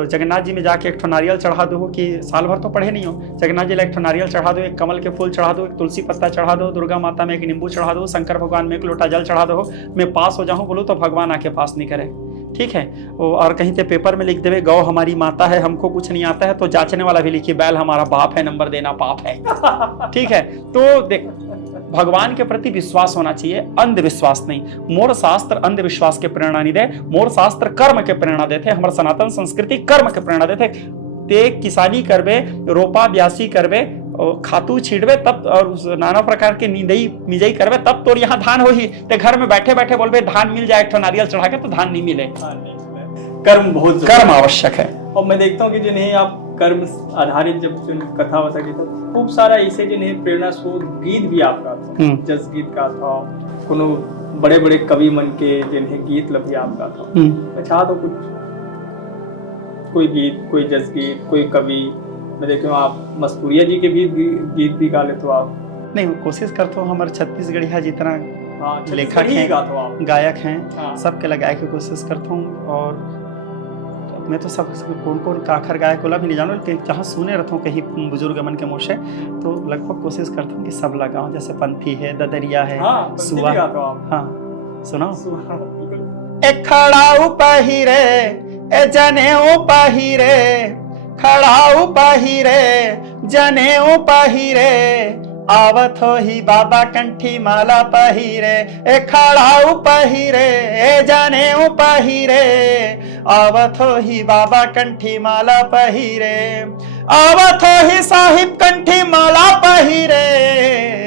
जगन्नाथ जी में जाके एक ठो नारियल चढ़ा दो कि साल भर तो पढ़े नहीं हो, जगन्नाथ जी ला एक ठो नारियल चढ़ा दो, एक कमल के फूल चढ़ा दो, एक तुलसी पत्ता चढ़ा दो, दुर्गा माता में एक नींबू चढ़ा दो, शंकर भगवान में एक लोटा जल चढ़ा दो, मैं पास हो जाऊँ बोलूँ तो भगवान आके पास नहीं करे। ठीक है। और कहीं पे पेपर में लिख देवे गौ हमारी माता है, हमको कुछ नहीं आता है, तो जांचने वाला भी लिखिए बैल हमारा बाप है, नंबर देना पाप है। ठीक है, तो देख भगवान के प्रति विश्वास होना चाहिए, अंधविश्वास नहीं। मोर शास्त्र अंधविश्वास के प्रेरणा नहीं दे, मोर शास्त्र कर्म के प्रेरणा देते। हमारे सनातन संस्कृति कर्म के प्रेरणा देते। ते किसानी करबे, रोपा ब्यासी करबे, खातू छीड़बे तब, और नाना प्रकार के नींदई मिजई करबे तब तो यहाँ धान होही। ते घर में बैठे बैठे बोलबे धान मिल जाए, एक ठो नारियल चढ़ा के, तो धान नहीं मिले। कर्म बहुत कर्म आवश्यक है। और मैं देखता हूँ कि जिन्हें आप कर्म आधारित जब कथा वथा की तो खूब सारा ऐसे जिन्हें प्रेरणा स्रोत गीत भी आप गाते हो, जस गीत गाता हो, कोनो बड़े बड़े कवि मन के जिन्हें गीत लभी आप गाता हो। अच्छा, तो कुछ कोई गीत, कोई जस गीत, कोई कवि, मैं देखता हूँ आप मस्तूरिया जी के भी गीत भी गा लेते हो आप। नहीं, कोशिश करता हूँ हमारे छत्तीसगढ़िया जितना लेखक हैं, गायक हैं, सबके लगाए की कोशिश करता हूँ। और मैं तो सब कौन कौन काखर गायक वाला भी नहीं जानू, लेकिन जहाँ सुने रहता हूँ कहीं बुजुर्ग मन के मुँह से, तो लगभग कोशिश करता हूँ कि सब लगाऊं। जैसे पंथी है, ददरिया है, सुआ। हाँ सुनाओ। एक खड़ाऊ पहिरे ए जनेऊ पहिरे, खड़ाऊ पहिरे जनेऊ पहिरे, आवत हो ही बाबा कंठी माला पहिरे। ए खड़ाऊ पहिरे ए जनेऊ पहिरे, आवत हो ही बाबा कंठी माला पहिरे। आवत हो ही साहिब कंठी माला पहिरे,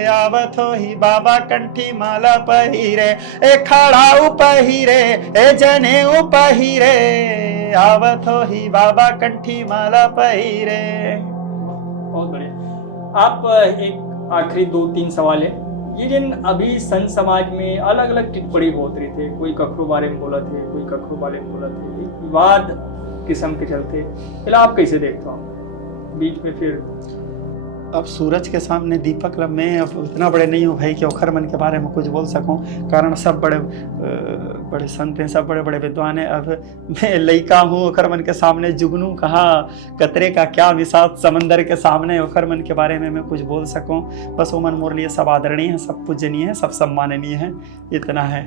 आवत हो ही बाबा कंठी माला पहिरे। ए खड़ाऊ पहिरे ए जनेऊ पहिरे, आवत हो ही बाबा कंठी माला पहिरे। बहुत बढ़िया। आप एक आखिरी 2-3 सवाल है। ये जिन अभी संत समाज में अलग अलग टिप्पणी होत रही थे, कोई कखरू बारे में बोला थे, कोई कखरू बारे में बोला थे, विवाद किस्म के चलते, फिर आप कैसे देखते हो बीच में? फिर अब सूरज के सामने दीपक, मैं अब इतना बड़े नहीं हूँ भाई कि ओखर मन के बारे में कुछ बोल सकूं, कारण सब बड़े बड़े संत हैं, सब बड़े बड़े विद्वान हैं। अब मैं लइका हूँ, ओखर मन के सामने जुगनू कहाँ, कतरे का क्या विशाल समंदर के सामने ओखर मन के बारे में मैं कुछ बोल सकूं। बस वो मन मोर लिए सब आदरणीय है, सब पूजनीय है, सब सम्माननीय है, इतना है।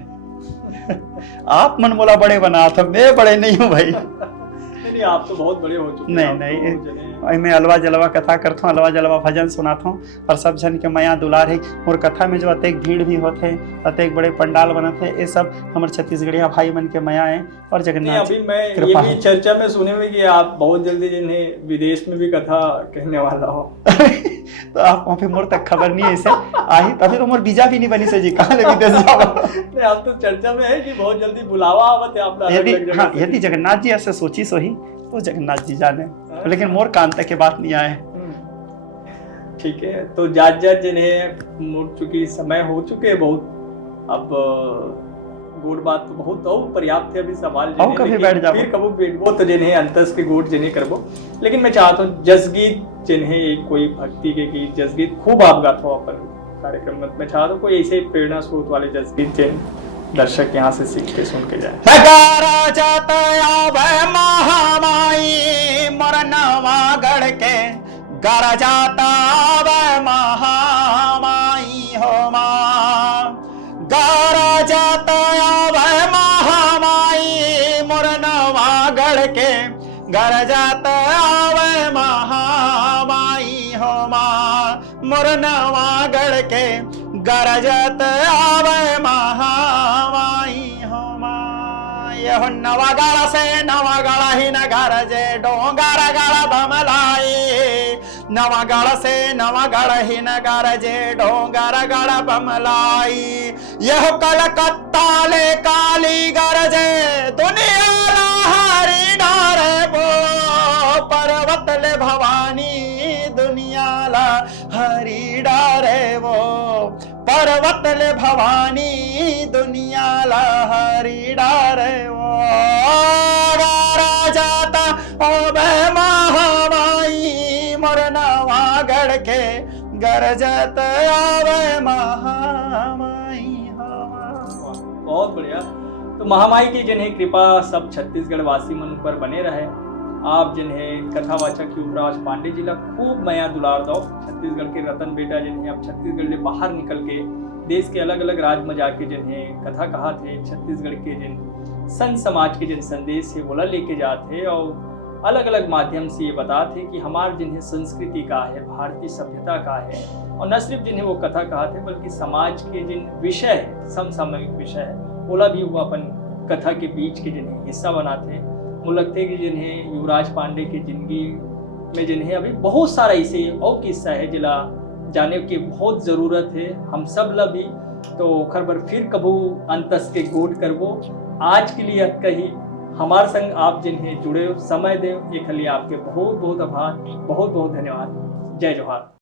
आप मन मोला बड़े बना था, मैं बड़े नहीं हूँ भाई। नहीं, आप तो बहुत बड़े हो चुके हैं। नहीं, मैं अलवा जलवा कथा करता हूँ, अलवा जलवा भजन सुनाता हूँ, और सब जन के माया दुलार है। और कथा में जो अतेक भीड़ भी होते, अतेक बड़े पंडाल बनते, ये सब हमारे छत्तीसगढ़िया भाई मन के माया है और जगन्नाथ अभी मैं ये भी चर्चा में सुने हुए कि आप बहुत जल्दी जिन्हें विदेश में भी कथा कहने वाला हो। तो आप वहाँ पे मोर तक खबर नहीं है इसे आई, तभी तो मोर वीजा भी नहीं बनी से जी, कहाँ ले विदेश जाओ। आप तो चर्चा में है कि बहुत जल्दी बुलावा आवत है आप। यदि जगन्नाथ जी ऐसे सोची सोही तो जगन्नाथ जी जाने, लेकिन मोर कान तक के बात नहीं आए। ठीक है, तो जात जिन्हें मुड़ चुकी समय हो चुके बहुत, अब गोड़ बात तो बहुत और पर्याप्त है अभी सवाल कभी बैठ जाओ, फिर कबो बैठबो तो जिन्हें अंतस के गोड़ जिन्हें करबो। लेकिन मैं चाहता हूँ जसगीत जिन्हें कोई भक्ति के गीत, जसगीत खूब आप गाते हो अपन कार्यक्रम में, मैं चाहता हूँ कोई ऐसे प्रेरणा स्रोत वाले जसगीत जिन दर्शक यहाँ से सीख के सुन के जाए। गारा जाता आवे महामाई मोर नवागढ़ के, गारा जाता आवे महामाई हो माँ, गारा जाता आवे महामाई मोर नवागढ़ के, गारा जाता आवे महामाई हो माँ, मोर नवागढ़ के, गारा जाता आवे महामाई हो माँ। यह नवागढ़ से नवागढ़ ही न गरजे डोंगर गढ़ बमलाई, नवागढ़ से नवागढ़ ही न गरजे डोंगर गढ़ बमलाई। यह कलकत्ता ले काली गरजे दुनिया लहरी डारे वो, पर्वत ले भवानी दुनिया लहरी डारे वो, पर्वत ले भवानी दुनिया लहरी डारे वो। गारा जाता ओबे महामाई मोर नवागढ़ के, गरजत आवे महामाई। बहुत बढ़िया। तो महामाई की जिन्हें कृपा सब छत्तीसगढ़ वासी मन पर बने रहे। आप जिन्हें कथावाचक युवराज पांडे जी ला खूब माया दुलार दो, छत्तीसगढ़ के रतन बेटा जिन्हें अब छत्तीसगढ़ ले बाहर निकल के देश के अलग अलग राज्य में जाके जिन्हें कथा कहा थे, छत्तीसगढ़ के जिन संत समाज के जिन संदेश है बोला लेके जाते और अलग अलग माध्यम से ये बताते कि हमार जिन्हें संस्कृति का है, भारतीय सभ्यता का है, और न सिर्फ जिन्हें वो कथा कहा थे बल्कि समाज के जिन विषय है, समसामयिक विषय है, बोला भी वो अपन कथा के बीच के जिन्हें हिस्सा बनाते। मुझे लगते कि जिन्हें युवराज पांडे की जिंदगी में जिन्हें अभी बहुत सारा ऐसे और किस्सा है जिला जाने की बहुत ज़रूरत है हम सब ला भी। तो खर बार फिर कबू अंतस के गोट करबो। आज के लिए कही हमारे संग आप जिन्हें जुड़े समय दे, एक लिए आपके बहुत बहुत आभार, बहुत बहुत धन्यवाद। जय जोहार।